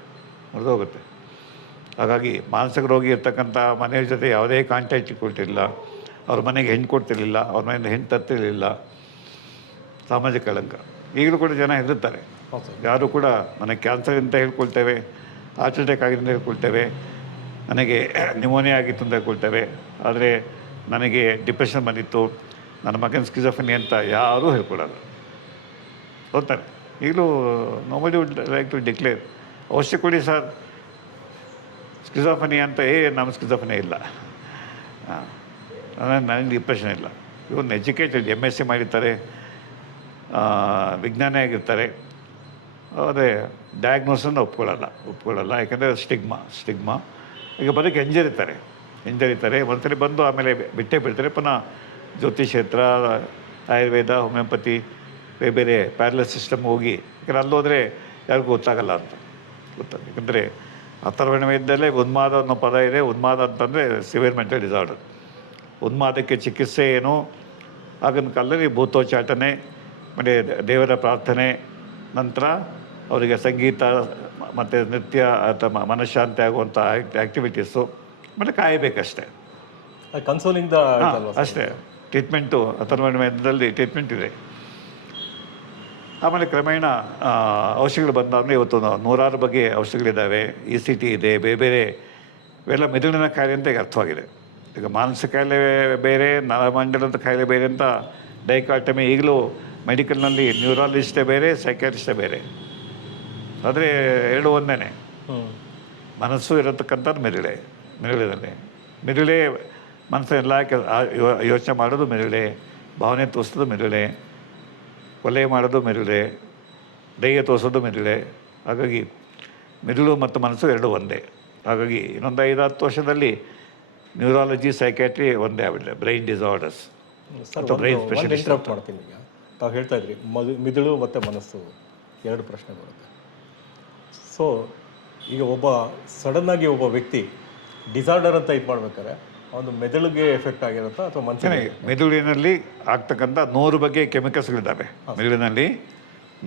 ಹಾಗಾಗಿ ಮಾನಸಿಕ ರೋಗಿ ಇರ್ತಕ್ಕಂಥ ಮನೆಯ ಜೊತೆ ಯಾವುದೇ ಕಾಂಟ್ಯಾಕ್ಟ್ ಇಟ್ಕೊಳ್ತಿರಲಿಲ್ಲ, ಅವ್ರ ಮನೆಗೆ ಹೆಣ್ಣು ಕೊಡ್ತಿರ್ಲಿಲ್ಲ, ಅವ್ರ ಮನೆಯಿಂದ ಹೆಣ್ಣು ತರ್ತಿರಲಿಲ್ಲ. ಸಾಮಾಜಿಕ ಕಳಂಕ. ಈಗಲೂ ಕೂಡ ಜನ ಹೆದರ್ತಾರೆ. ಯಾರು ಕೂಡ ನನಗೆ ಕ್ಯಾನ್ಸರ್ ಅಂತ ಹೇಳ್ಕೊಳ್ತೇವೆ, ಹಾರ್ಟ್ ಅಟ್ಯಾಕ್ ಆಗಿದೆ ಅಂತ ಹೇಳ್ಕೊಳ್ತೇವೆ, ನನಗೆ ನ್ಯೂಮೋನಿಯಾ ಆಗಿತ್ತು ಅಂತ ಹೇಳ್ಕೊಳ್ತೇವೆ, ಆದರೆ ನನಗೆ ಡಿಪ್ರೆಷನ್ ಬಂದಿತ್ತು, ನನ್ನ ಮಗನ ಸ್ಕಿಜೋಫ್ರೆನಿಯಾ ಅಂತ ಯಾರೂ ಹೇಳ್ಕೊಡೋದು ಹೋಗ್ತಾರೆ. ಈಗಲೂ nobody would like to declare, ಅವಶ್ಯ ಕೊಡಿ ಸರ್ ಸ್ಕಿಜೋಫ್ರೆನಿಯಾ ಅಂತ. ನಮ್ಮ ಸ್ಕಿಜೋಫ್ರೆನಿಯಾ ಇಲ್ಲ, ನನಗೆ ಡಿಪ್ರೆಷನ್ ಇಲ್ಲ. ಇವನು ಎಜುಕೇಟೆಡ್, MSc ಮಾಡಿರ್ತಾರೆ, ವಿಜ್ಞಾನಿ ಆಗಿರ್ತಾರೆ, ಆದರೆ ಡಯಾಗ್ನೋಸನ್ನು ಒಪ್ಕೊಳ್ಳಲ್ಲ. ಯಾಕೆಂದರೆ ಸ್ಟಿಗ್ಮಾ. ಈಗ ಬರೋಕ್ಕೆ ಹಿಂಜರಿತಾರೆ. ಒಂದ್ಸರಿ ಬಂದು ಆಮೇಲೆ ಬಿಟ್ಟೇ ಬಿಡ್ತಾರೆ. ಪುನಃ ಜ್ಯೋತಿಷೇತ್ರ, ಆಯುರ್ವೇದ, ಹೋಮಿಯೋಪತಿ, ಬೇರೆ ಪ್ಯಾರಲಸ್ ಸಿಸ್ಟಮ್ ಹೋಗಿ, ಯಾಕಂದರೆ ಅಲ್ಲೋದ್ರೆ ಯಾರಿಗೂ ಗೊತ್ತಾಗಲ್ಲ ಅಂತ. ಯಾಕಂದರೆ ಅಥರ್ವಣ ವೇದದಲ್ಲೇ ಉನ್ಮಾದ ಅನ್ನೋ ಪದ ಇದೆ. ಉನ್ಮಾದ ಅಂತಂದರೆ ಸಿವಿಯರ್ ಮೆಂಟಲ್ ಡಿಸಾರ್ಡರ್. ಉನ್ಮಾದಕ್ಕೆ ಚಿಕಿತ್ಸೆ ಏನು? ಆಗಿನ ಕಾಲದಲ್ಲಿ ಭೂತೋಚಾಟನೆ, ಮತ್ತು ದೇವರ ಪ್ರಾರ್ಥನೆ, ನಂತರ ಅವರಿಗೆ ಸಂಗೀತ ಮತ್ತು ನೃತ್ಯ ಅಥವಾ ಮನಃಶಾಂತಿ ಆಗುವಂಥ ಆ್ಯಕ್ಟಿವಿಟೀಸು, ಮತ್ತು ಕಾಯಬೇಕಷ್ಟೇ, ಕನ್ಸೋಲಿಂಗ್ ಅಷ್ಟೇ. ಟ್ರೀಟ್ಮೆಂಟು ಅಥರ್ವಣ ವೇದದಲ್ಲಿ ಟ್ರೀಟ್ಮೆಂಟ್ ಇದೆ. ಆಮೇಲೆ ಕ್ರಮೇಣ ಔಷಧಿಗಳು ಬಂದಾಗಲೇ ಇವತ್ತು ನೂರಾರು ಬಗ್ಗೆ ಔಷಧಿಗಳಿದ್ದಾವೆ. ECT ಇದೆ, ಬೇರೆ ಇವೆಲ್ಲ ಮೆದುಳಿನ ಕಾಯಿಲೆ ಅಂತ ಈಗ ಅರ್ಥವಾಗಿದೆ. ಈಗ ಮಾನಸಿಕ ಕಾಯಿಲೆ ಬೇರೆ, ನರಮಂಡಲದ ಕಾಯಿಲೆ ಬೇರೆ ಅಂತ ಡೈಕಾಟಮಿ. ಈಗಲೂ ಮೆಡಿಕಲ್ನಲ್ಲಿ ನ್ಯೂರಾಲಜಿಸ್ಟೇ ಬೇರೆ, ಸೈಕ್ಯಾಟ್ರಿಸ್ಟೇ ಬೇರೆ, ಆದರೆ ಎರಡು ಒಂದೇ. ಮನಸ್ಸು ಇರತಕ್ಕಂಥದ್ದು ಮೆದುಳೇ ಮನಸ್ಸೆಲ್ಲ ಯೋಚನೆ ಮಾಡೋದು ಮೆದುಳೇ, ಭಾವನೆ ತೋರಿಸೋದು ಮೆದುಳೇ, ಕೊಲೆ ಮಾಡೋದು ಮೆದುಳೇ, ದೈಯ ತೋರಿಸೋದು ಮೆದುಳೇ. ಹಾಗಾಗಿ ಮೆದುಳು ಮತ್ತು ಮನಸ್ಸು ಎರಡು ಒಂದೇ. ಹಾಗಾಗಿ ಇನ್ನೊಂದು 5-10 ವರ್ಷದಲ್ಲಿ ನ್ಯೂರಾಲಜಿ, ಸೈಕ್ಯಾಟ್ರಿ ಒಂದೇ ಆಗ್ಬಿಟ್ಟಿದೆ. ಬ್ರೈನ್ ಡಿಸಾರ್ಡರ್ಸ್ ಅಥವಾ ಬ್ರೈನ್ ಸ್ಪೆಷಲಿಸ್ಟ್. ಮಾಡ್ತೀನಿ. ಈಗ ತಾವು ಹೇಳ್ತಾ ಇದ್ರಿ ಮಿದುಳು ಮತ್ತು ಮನಸ್ಸು 2 ಪ್ರಶ್ನೆ ಬರುತ್ತೆ. ಸೊ ಈಗ ಒಬ್ಬ ಸಡನ್ನಾಗಿ ಒಬ್ಬ ವ್ಯಕ್ತಿ ಡಿಸಾರ್ಡರ್ ಅಂತ ಇದು ಮಾಡ್ಬೇಕಾದ್ರೆ ಒಂದು ಮೆದುಳಿಗೆ ಎಫೆಕ್ಟ್ ಆಗಿರುತ್ತಾ ಅಥವಾ ಮನುಷ್ಯನಿಗೆ? ಮೆದುಳಿನಲ್ಲಿ ಆಗ್ತಕ್ಕಂಥ 100 ಬಗೆಯ ಕೆಮಿಕಲ್ಸ್ಗಳಿದ್ದಾವೆ. ಮೆದುಳಿನಲ್ಲಿ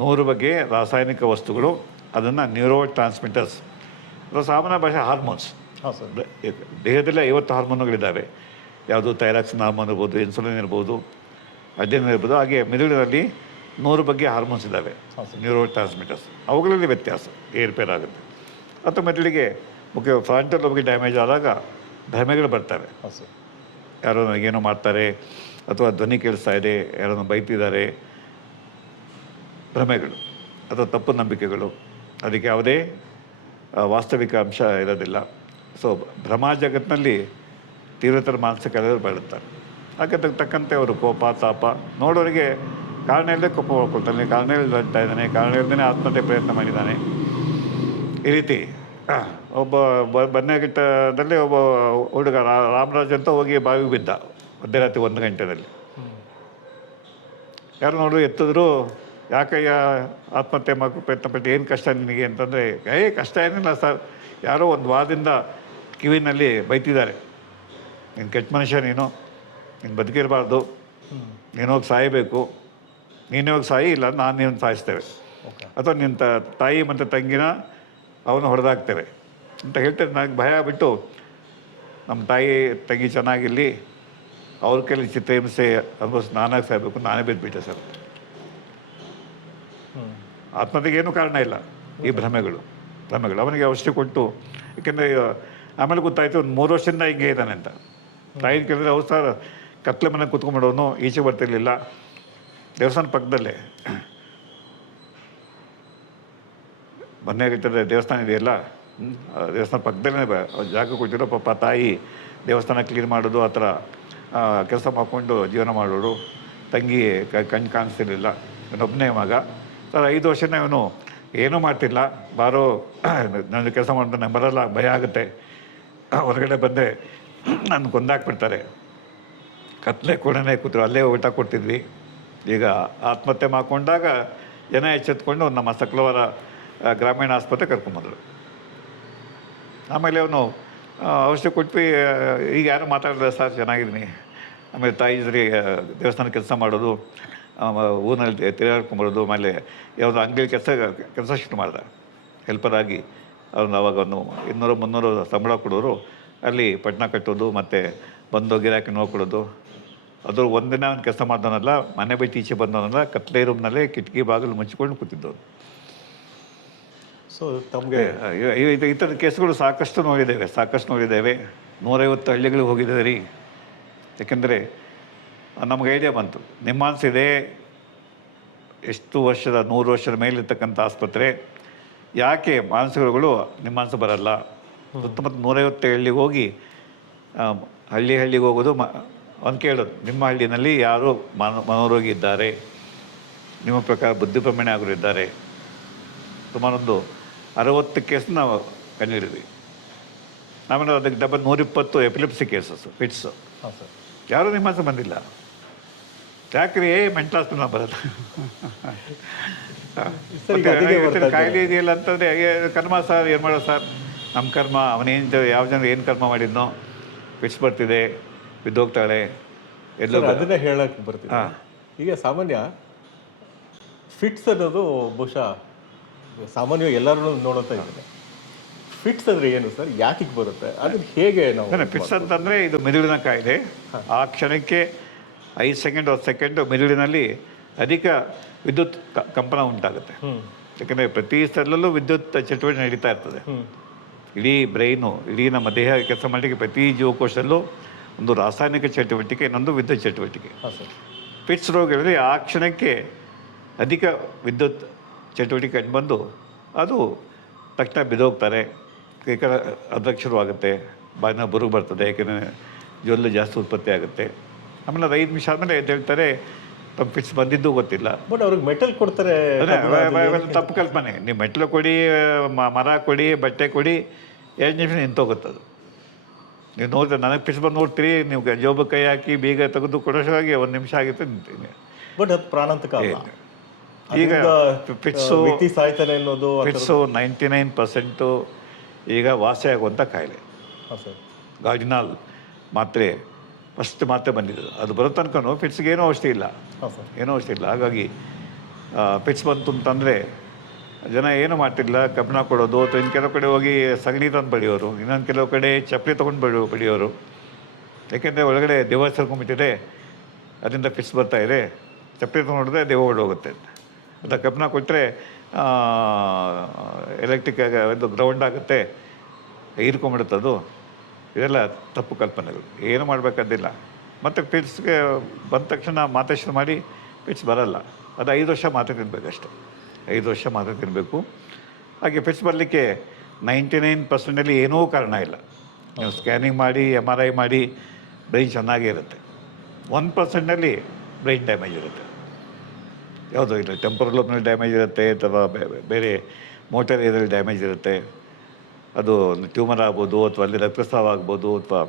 100 ಬಗೆಯ ರಾಸಾಯನಿಕ ವಸ್ತುಗಳು, ಅದನ್ನು ನ್ಯೂರೋ ಟ್ರಾನ್ಸ್ಮಿಟರ್ಸ್, ಅದು ಸಾಮಾನ್ಯ ಭಾಷೆ ಹಾರ್ಮೋನ್ಸ್. ಹಾಂ ಸರ್. ದೇಹದಲ್ಲಿ 50 ಹಾರ್ಮೋನುಗಳಿದ್ದಾವೆ. ಯಾವುದು ಥೈರಾಕ್ಸಿನ್ ಹಾರ್ಮೋನ್ ಇರ್ಬೋದು, ಇನ್ಸುಲಿನ್ ಇರ್ಬೋದು, ಅಡ್ರಿನಲಿನ್ ಇರ್ಬೋದು. ಹಾಗೆ ಮೆದುಳಿನಲ್ಲಿ 100 ಬಗೆಯ ಹಾರ್ಮೋನ್ಸ್ ಇದ್ದಾವೆ, ನ್ಯೂರೋ ಟ್ರಾನ್ಸ್ಮಿಟರ್ಸ್. ಅವುಗಳಲ್ಲಿ ವ್ಯತ್ಯಾಸ ಏರ್ಪೇರ್ ಆಗುತ್ತೆ. ಅಥವಾ ಮೆದುಳಿಗೆ ಮುಖ್ಯ ಫ್ರಂಟಲ್ ಲೋಬ್ಗೆ ಡ್ಯಾಮೇಜ್ ಆದಾಗ ಭ್ರಮೆಗಳು ಬರ್ತವೆ. ಹಾಂ ಸರ್. ಯಾರೋ ನನಗೇನೋ ಮಾಡ್ತಾರೆ, ಅಥವಾ ಧ್ವನಿ ಕೇಳಿಸ್ತಾ ಇದೆ, ಯಾರನ್ನು ಬೈತಿದ್ದಾರೆ, ಭ್ರಮೆಗಳು ಅಥವಾ ತಪ್ಪು ನಂಬಿಕೆಗಳು. ಅದಕ್ಕೆ ಯಾವುದೇ ವಾಸ್ತವಿಕ ಅಂಶ ಇರೋದಿಲ್ಲ. ಸೊ ಭ್ರಮ ಜಗತ್ತಿನಲ್ಲಿ ತೀವ್ರತರ ಮಾನಸಿಕ ಕಾಯಿಲೆ ಬರುತ್ತಾರೆ. ಹಾಗೆ ತಕ್ಕಂತೆ ಅವರು ಕೋಪ, ತಾಪ, ನೋಡೋರಿಗೆ ಕಾರಣ ಇಲ್ಲದೆ ಕೋಪ ಮಾಡ್ಕೊಳ್ತಾನೆ, ಕಾರಣ ಇಲ್ಲದೆ ಅಳ್ತಾ ಇದ್ದಾನೆ, ಕಾರಣ ಇಲ್ಲದೇ ಆತ್ಮಹತ್ಯೆ ಪ್ರಯತ್ನ ಮಾಡಿದ್ದಾನೆ. ಈ ರೀತಿ ಒಬ್ಬ ಬನ್ನೇಘಟ್ಟದಲ್ಲಿ ಒಬ್ಬ ಹುಡುಗ ರಾಮರಾಜ್ ಅಂತ ಹೋಗಿ ಬಾವಿಗೆ ಬಿದ್ದ ಮಧ್ಯರಾತ್ರಿ 1 ಗಂಟೆಯಲ್ಲಿ. ಯಾರು ನೋಡು ಎತ್ತಿದ್ರು, ಯಾಕಯ್ಯ ಆತ್ಮಹತ್ಯೆ ಮಾಡೋ ಪ್ರಯತ್ನ ಪಟ್ಟು, ಏನು ಕಷ್ಟ ನಿನಗೆ ಅಂತಂದರೆ, ಕಷ್ಟ ಏನಿಲ್ಲ ಸರ್, ಯಾರೋ ಒಂದು ವಾರದಿಂದ ಕಿವಿನಲ್ಲಿ ಬೈತಿದ್ದಾರೆ, ನೀನು ಕೆಟ್ಟ ಮನುಷ್ಯ, ನೀನು ಬದುಕಿರಬಾರ್ದು, ನೀನು ಹೋಗಿ ಸಾಯಬೇಕು, ನೀನೇ ಹೋಗಿ ಸಾಯಿ, ಇಲ್ಲ ನಾನು ನೀನು ಸಾಯಿಸ್ತೇವೆ, ಅಥವಾ ನಿನ್ನ ತಾಯಿ ಮತ್ತು ತಂಗಿನ ಅವನು ಹೊಡೆದಾಕ್ತೇವೆ ಅಂತ ಹೇಳ್ತೇವೆ. ನನಗೆ ಭಯ ಬಿಟ್ಟು ನಮ್ಮ ತಾಯಿ ತಂಗಿ ಚೆನ್ನಾಗಿರಲಿ, ಅವ್ರ ಕೈಲಿ ಚಿತ್ರಹಿಂಸೆ ಅನುಭವಿಸಿ ನಾನಾಗಿ ಸಾಯಬೇಕು, ನಾನೇ ಬಿದ್ದುಬಿಟ್ಟೆ ಸರ್. ಆತ್ಮಹತ್ಯೆಗೆ ಏನೂ ಕಾರಣ ಇಲ್ಲ, ಈ ಭ್ರಮೆಗಳು ಅವನಿಗೆ ಔಷಧಿ ಕೊಟ್ಟು, ಏಕೆಂದರೆ ಆಮೇಲೆ ಗೊತ್ತಾಯಿತು ಒಂದು 3 ವರ್ಷದಿಂದ ಹಿಂಗೆ ಇದ್ದಾನೆ ಅಂತ. ತಾಯಿ ಕೇಳಿದ್ರೆ, ಹೌದು ಸರ್, ಕತ್ಲೆ ಮನೆಗೆ ಕೂತ್ಕೊಂಡ್ಬಿಡೋನು, ಈಚೆ ಬರ್ತಿರ್ಲಿಲ್ಲ, ದೇವಸ್ಥಾನ ಪಕ್ಕದಲ್ಲೇ ಬನ್ನೇಘಟ್ಟದ ದೇವಸ್ಥಾನ ಇದೆಯಲ್ಲ, ದೇವಸ್ಥಾನ ಪಕ್ಕದಲ್ಲೇ ಜಾಗ ಕೊಟ್ಟಿರೋ. ಪಾಪ ತಾಯಿ ದೇವಸ್ಥಾನ ಕ್ಲೀನ್ ಮಾಡೋದು, ಆ ಥರ ಕೆಲಸ ಮಾಡಿಕೊಂಡು ಜೀವನ ಮಾಡೋರು. ತಂಗಿ ಕಣ್ಣು ಕಾಣಿಸ್ತಿರ್ಲಿಲ್ಲ, ಇವನೊಬ್ಬನೇ ಮಗ ಸರ್. 5 ವರ್ಷನ ಇವನು ಏನೂ ಮಾಡ್ತಿಲ್ಲ, ಬಾರೋ ನನ್ನ ಕೆಲಸ ಮಾಡಿದ್ರೆ ನಂಗೆ ಬರೋಲ್ಲ, ಭಯ ಆಗುತ್ತೆ, ಹೊರಗಡೆ ಬಂದರೆ ನನ್ನ ಕೊಂದಾಕ್ಬಿಡ್ತಾರೆ, ಕತ್ಲೆ ಕೂಡನೇ ಕೂತರು, ಅಲ್ಲೇ ಊಟ ಕೊಡ್ತಿದ್ವಿ. ಈಗ ಆತ್ಮಹತ್ಯೆ ಮಾಡ್ಕೊಂಡಾಗ ಜನ ಎಚ್ಚೆತ್ಕೊಂಡು ನಮ್ಮ ಸಕಲವಾರ ಗ್ರಾಮೀಣ ಆಸ್ಪತ್ರೆ ಕರ್ಕೊಂಬಂದರು. ಆಮೇಲೆ ಅವನು ಔಷಧಿ ಕೊಟ್ವಿ, ಈಗ ಯಾರು ಮಾತಾಡಿದ್ರೆ ಸರ್ ಚೆನ್ನಾಗಿದ್ದೀನಿ. ಆಮೇಲೆ ತಾಯಿ ಜೊತೆ ದೇವಸ್ಥಾನ ಕೆಲಸ ಮಾಡೋದು, ಊರಿನಲ್ಲಿ ತಿರುಗಾಡ್ಕೊಂಬರೋದು, ಆಮೇಲೆ ಯಾವುದೋ ಅಂಗಡಿ ಕೆಲಸ ಶುರು ಮಾಡಿದ ಹೆಲ್ಪರಾಗಿ. ಅವ್ನು ಅವಾಗ ಒಂದು 200-300 ಸಂಬಳ ಕೊಡೋರು, ಅಲ್ಲಿ ಪಟ್ಟಣ ಕಟ್ಟೋದು, ಮತ್ತು ಬಂದು ಗಿರಾಕಿ ನೋಡ್ಕೊಡೋದು. ಅದು ಒಂದಿನ ಅವ್ನು ಕೆಲಸ ಮಾಡ್ದವನಲ್ಲ, ಮನೆ ಬಿಟ್ಟು ಈಚೆ ಬಂದವನಲ್ಲ, ಕತ್ಲೆ ರೂಮ್ನಲ್ಲೇ ಕಿಟಕಿ ಬಾಗಿಲು ಮುಚ್ಚಿಕೊಂಡು ಕೂತಿದ್ದವನು. ಸೊ ತಮಗೆ ಈ ಥರದ ಕೇಸುಗಳು ಸಾಕಷ್ಟು ನೋಡಿದ್ದೇವೆ. 150 ಹಳ್ಳಿಗಳಿಗೆ ಹೋಗಿದ್ದೇವೆ ರೀ. ಯಾಕೆಂದರೆ ನಮಗೆ ಐಡಿಯಾ ಬಂತು, ನಿಮ್ಮಾನ್ಸಿದೆ ಎಷ್ಟು ವರ್ಷದ 100 ವರ್ಷದ ಮೇಲಿರ್ತಕ್ಕಂಥ ಆಸ್ಪತ್ರೆ, ಯಾಕೆ ಮಾನಸಿಕಗಳು ನಿಮ್ಮಾನ್ಸ ಬರಲ್ಲ? ಸುತ್ತಮುತ್ತ 150 ಹಳ್ಳಿಗೆ ಹೋಗಿ ಹಳ್ಳಿಗೆ ಹೋಗೋದು, ಅವ್ನು ಕೇಳೋದು, ನಿಮ್ಮ ಹಳ್ಳಿನಲ್ಲಿ ಯಾರು ಮನೋರೋಗಿ ಇದ್ದಾರೆ, ನಿಮ್ಮ ಪ್ರಕಾರ ಬುದ್ಧಿಭ್ರಮಣೆ ಆಗೋರಿದ್ದಾರೆ. ಸುಮಾರೊಂದು 60 ಕೇಸ್ ನಾವು ಕಂಡುಹಿಡಿದ್ವಿ. ಆಮೇಲೆ ಅದಕ್ಕೆ ಡಬಲ್ 120 ಎಪಿಲಿಪ್ಸಿ ಕೇಸಸ್, ಫಿಟ್ಸು. ಹಾಂ ಸರ್. ಯಾರೂ ನಿಮ್ಮ ಹತ್ರ ಬಂದಿಲ್ಲ. ಯಾಕ್ರಿ ಮೆಂಟಲ್ ಹಾಸ್ಪಿಟಲ್ ಬರಲ್ಲ, ಕಾಯಿಲೆ ಇದೆಯಲ್ಲ ಅಂತಂದರೆ, ಕರ್ಮ ಸರ್, ಏನು ಮಾಡೋ ಸರ್, ನಮ್ಮ ಕರ್ಮ, ಅವನೇನು ಯಾವ ಜನ ಏನು ಕರ್ಮ ಮಾಡಿದ್ನೋ, ಫಿಟ್ಸ್ ಬರ್ತಿದೆ, ಬಿದ್ದೋಗ್ತಾಳೆ, ಎಲ್ಲೋ ಅದನ್ನೇ ಹೇಳಕ್ಕೆ ಬರ್ತೀನಿ. ಈಗ ಸಾಮಾನ್ಯ ಫಿಟ್ಸ್ ಅನ್ನೋದು ಬಹುಶಃ ಸಾಮಾನ್ಯವಾಗಿ ಎಲ್ಲರೂ ನೋಡುತ್ತಾ ಇದ್ದಾರೆ. ಫಿಟ್ಸ್ ಅಂದರೆ ಏನು ಸರ್, ಯಾಕೆ ಬರುತ್ತೆ, ಅದನ್ನು ಹೇಗೆ ನಾವು? ಫಿಟ್ಸ್ ಅಂತಂದರೆ ಇದು ಮೆದುಳಿನ ಕಾಯಿಲೆ. ಆ ಕ್ಷಣಕ್ಕೆ 5 ಸೆಕೆಂಡ್ 10 ಸೆಕೆಂಡು ಮೆದುಳಿನಲ್ಲಿ ಅಧಿಕ ವಿದ್ಯುತ್ ಕಂಪನ ಉಂಟಾಗುತ್ತೆ. ಯಾಕಂದರೆ ಪ್ರತಿ ಸ್ಥಳದಲ್ಲೂ ವಿದ್ಯುತ್ ಚಟುವಟಿಕೆ ನಡೀತಾ ಇರ್ತದೆ. ಇಡೀ ಬ್ರೈನು, ಇಡೀ ನಮ್ಮ ದೇಹ ಕೆಲಸ ಮಾಡಲಿಕ್ಕೆ ಪ್ರತಿ ಜೀವಕೋಶದಲ್ಲೂ ಒಂದು ರಾಸಾಯನಿಕ ಚಟುವಟಿಕೆ, ಇನ್ನೊಂದು ವಿದ್ಯುತ್ ಚಟುವಟಿಕೆ. ಫಿಟ್ಸ್ ರೋಗಗಳಲ್ಲಿ ಆ ಕ್ಷಣಕ್ಕೆ ಅಧಿಕ ವಿದ್ಯುತ್ ಚಟುವಟಿಕೆ ಕಂಡುಬಂದು ಅದು ತಕ್ಷಣ ಬಿದ್ದೋಗ್ತಾರೆ. ಕೈಕಾಲ ಅಧ್ಯಕ್ಷರವಾಗುತ್ತೆ, ಬಾಯಿನ ಬುರುಗು ಬರ್ತದೆ, ಯಾಕೆಂದರೆ ಜೊಲ್ಲು ಜಾಸ್ತಿ ಉತ್ಪತ್ತಿ ಆಗುತ್ತೆ. ಆಮೇಲೆ ಅದು 5 ನಿಮಿಷ ಆದಮೇಲೆ ಎದ್ದು ಹೇಳ್ತಾರೆ ತಮ್ಮ ಫಿಟ್ಸ್ ಬಂದಿದ್ದು ಗೊತ್ತಿಲ್ಲ. ಬಟ್ ಅವ್ರಿಗೆ ಮೆಟಲ್ ಕೊಡ್ತಾರೆ. ತಪ್ಪು ಕಲ್ಪನೆ. ನೀವು ಮೆಟ್ಲು ಕೊಡಿ, ಮರ ಕೊಡಿ, ಬಟ್ಟೆ ಕೊಡಿ, 2 ನಿಮಿಷ ನಿಂತೋಗುತ್ತದು. ನೀವು ನೋಡಿದ್ರೆ ನನಗೆ ಫಿಟ್ಸ್ ಬಂದು ನೋಡ್ತೀರಿ, ನೀವು ಜೋಬ ಕೈ ಹಾಕಿ ಬೀಗ ತೆಗೆದು ಕೊಡೋಷ್ಟಾಗಿ 1 ನಿಮಿಷ ಆಗುತ್ತೆ ನಿಂತೀನಿ. ಬಟ್ ಅದು ಪ್ರಾಣಾಂತಕ ಅಲ್ಲ. ಈಗ ಅದರಿಂದ ಫಿಟ್ಸು ವ್ಯಕ್ತಿ ಸಾಯ್ತಾನೆ ಅನ್ನೋದು ಆ ಥರದ್ದು. ಫಿಟ್ಸು 99% ಈಗ ವಾಸಿ ಆಗುವಂಥ ಕಾಯಿಲೆ. ಹಾಂ ಸರ್. ಗಾರ್ಡಿನಾಲ್ ಮಾತ್ರೆ ಫಸ್ಟ್ ಮಾತ್ರೆ ಬಂದಿದ್ದು, ಅದು ಬರೋ ತನಕನೂ ಫಿಟ್ಸ್ಗೆ ಏನೂ ಔಷಧಿ ಇಲ್ಲ, ಹಾಂ ಸರ್. ಏನೂ ಔಷಧಿ ಇಲ್ಲ. ಹಾಗಾಗಿ ಫಿಟ್ಸ್ ಬಂತು ಅಂತಂದರೆ ಜನ ಏನು ಮಾಡ್ತಿಲ್ಲ, ಕಬ್ಬಿಣ ಕೊಡೋದು, ಅಥವಾ ಇನ್ನು ಕೆಲವು ಕಡೆ ಹೋಗಿ ಸಗಣಿ ತಂದು ಬಡಿಯೋರು, ಇನ್ನೊಂದು ಕೆಲವು ಕಡೆ ಚಪ್ಪಲಿ ತೊಗೊಂಡು ಬಡಿಯೋರು. ಯಾಕೆಂದರೆ ಒಳಗಡೆ ದೆವ್ವ ಸೇರ್ಕೊಂಡ್ಬಿಟ್ಟಿದೆ, ಅದರಿಂದ ಫಿಟ್ಸ್ ಬರ್ತಾಯಿದೆ. ಚಪ್ಪಲಿ ತೊಗೊಂಡಿದ್ರೆ ದೆವ್ವ ಹೊರಡೋಗುತ್ತೆ. ಮತ್ತು ಕಬ್ಬಿಣ ಕೊಟ್ಟರೆ ಎಲೆಕ್ಟ್ರಿಕ್ ಒಂದು ಗ್ರೌಂಡ್ ಆಗುತ್ತೆ, ಹೀರ್ಕೊಂಬಿಡುತ್ತೆ ಅದು. ಇದೆಲ್ಲ ತಪ್ಪು ಕಲ್ಪನೆಗಳು, ಏನು ಮಾಡಬೇಕಾದಿಲ್ಲ. ಮತ್ತು ಫಿಟ್ಸ್ಗೆ ಬಂದ ತಕ್ಷಣ ಮಾತ್ರೆ ಶುರು ಮಾಡಿ ಫಿಟ್ಸ್ ಬರಲ್ಲ. ಅದು 5 ವರ್ಷ ಮಾತ್ರೆ ತಿನ್ನಬೇಕಷ್ಟೆ, 5 ವರ್ಷ ಮಾತ್ರೆ ತಿನ್ನಬೇಕು. ಹಾಗೆ ಫಿಟ್ಸ್ ಬರಲಿಕ್ಕೆ 99% ಏನೂ ಕಾರಣ ಇಲ್ಲ. ನೀವು ಸ್ಕ್ಯಾನಿಂಗ್ ಮಾಡಿ, MRI ಮಾಡಿ, ಬ್ರೈನ್ ಚೆನ್ನಾಗೇ ಇರುತ್ತೆ. 1% ಬ್ರೈನ್ ಡ್ಯಾಮೇಜ್ ಇರುತ್ತೆ. ಯಾವುದೋ ಇಲ್ಲ, ಟೆಂಪರಲ್ ಲೋಬ್ನಲ್ಲಿ ಡ್ಯಾಮೇಜ್ ಇರುತ್ತೆ, ಅಥವಾ ಬೇರೆ ಮೋಟರ್ ಏರಿಯಾದಲ್ಲಿ ಡ್ಯಾಮೇಜ್ ಇರುತ್ತೆ. ಅದು ಟ್ಯೂಮರ್ ಆಗ್ಬೋದು, ಅಥವಾ ಅಲ್ಲಿ ರಕ್ತಸ್ರಾವ ಆಗ್ಬೋದು, ಅಥವಾ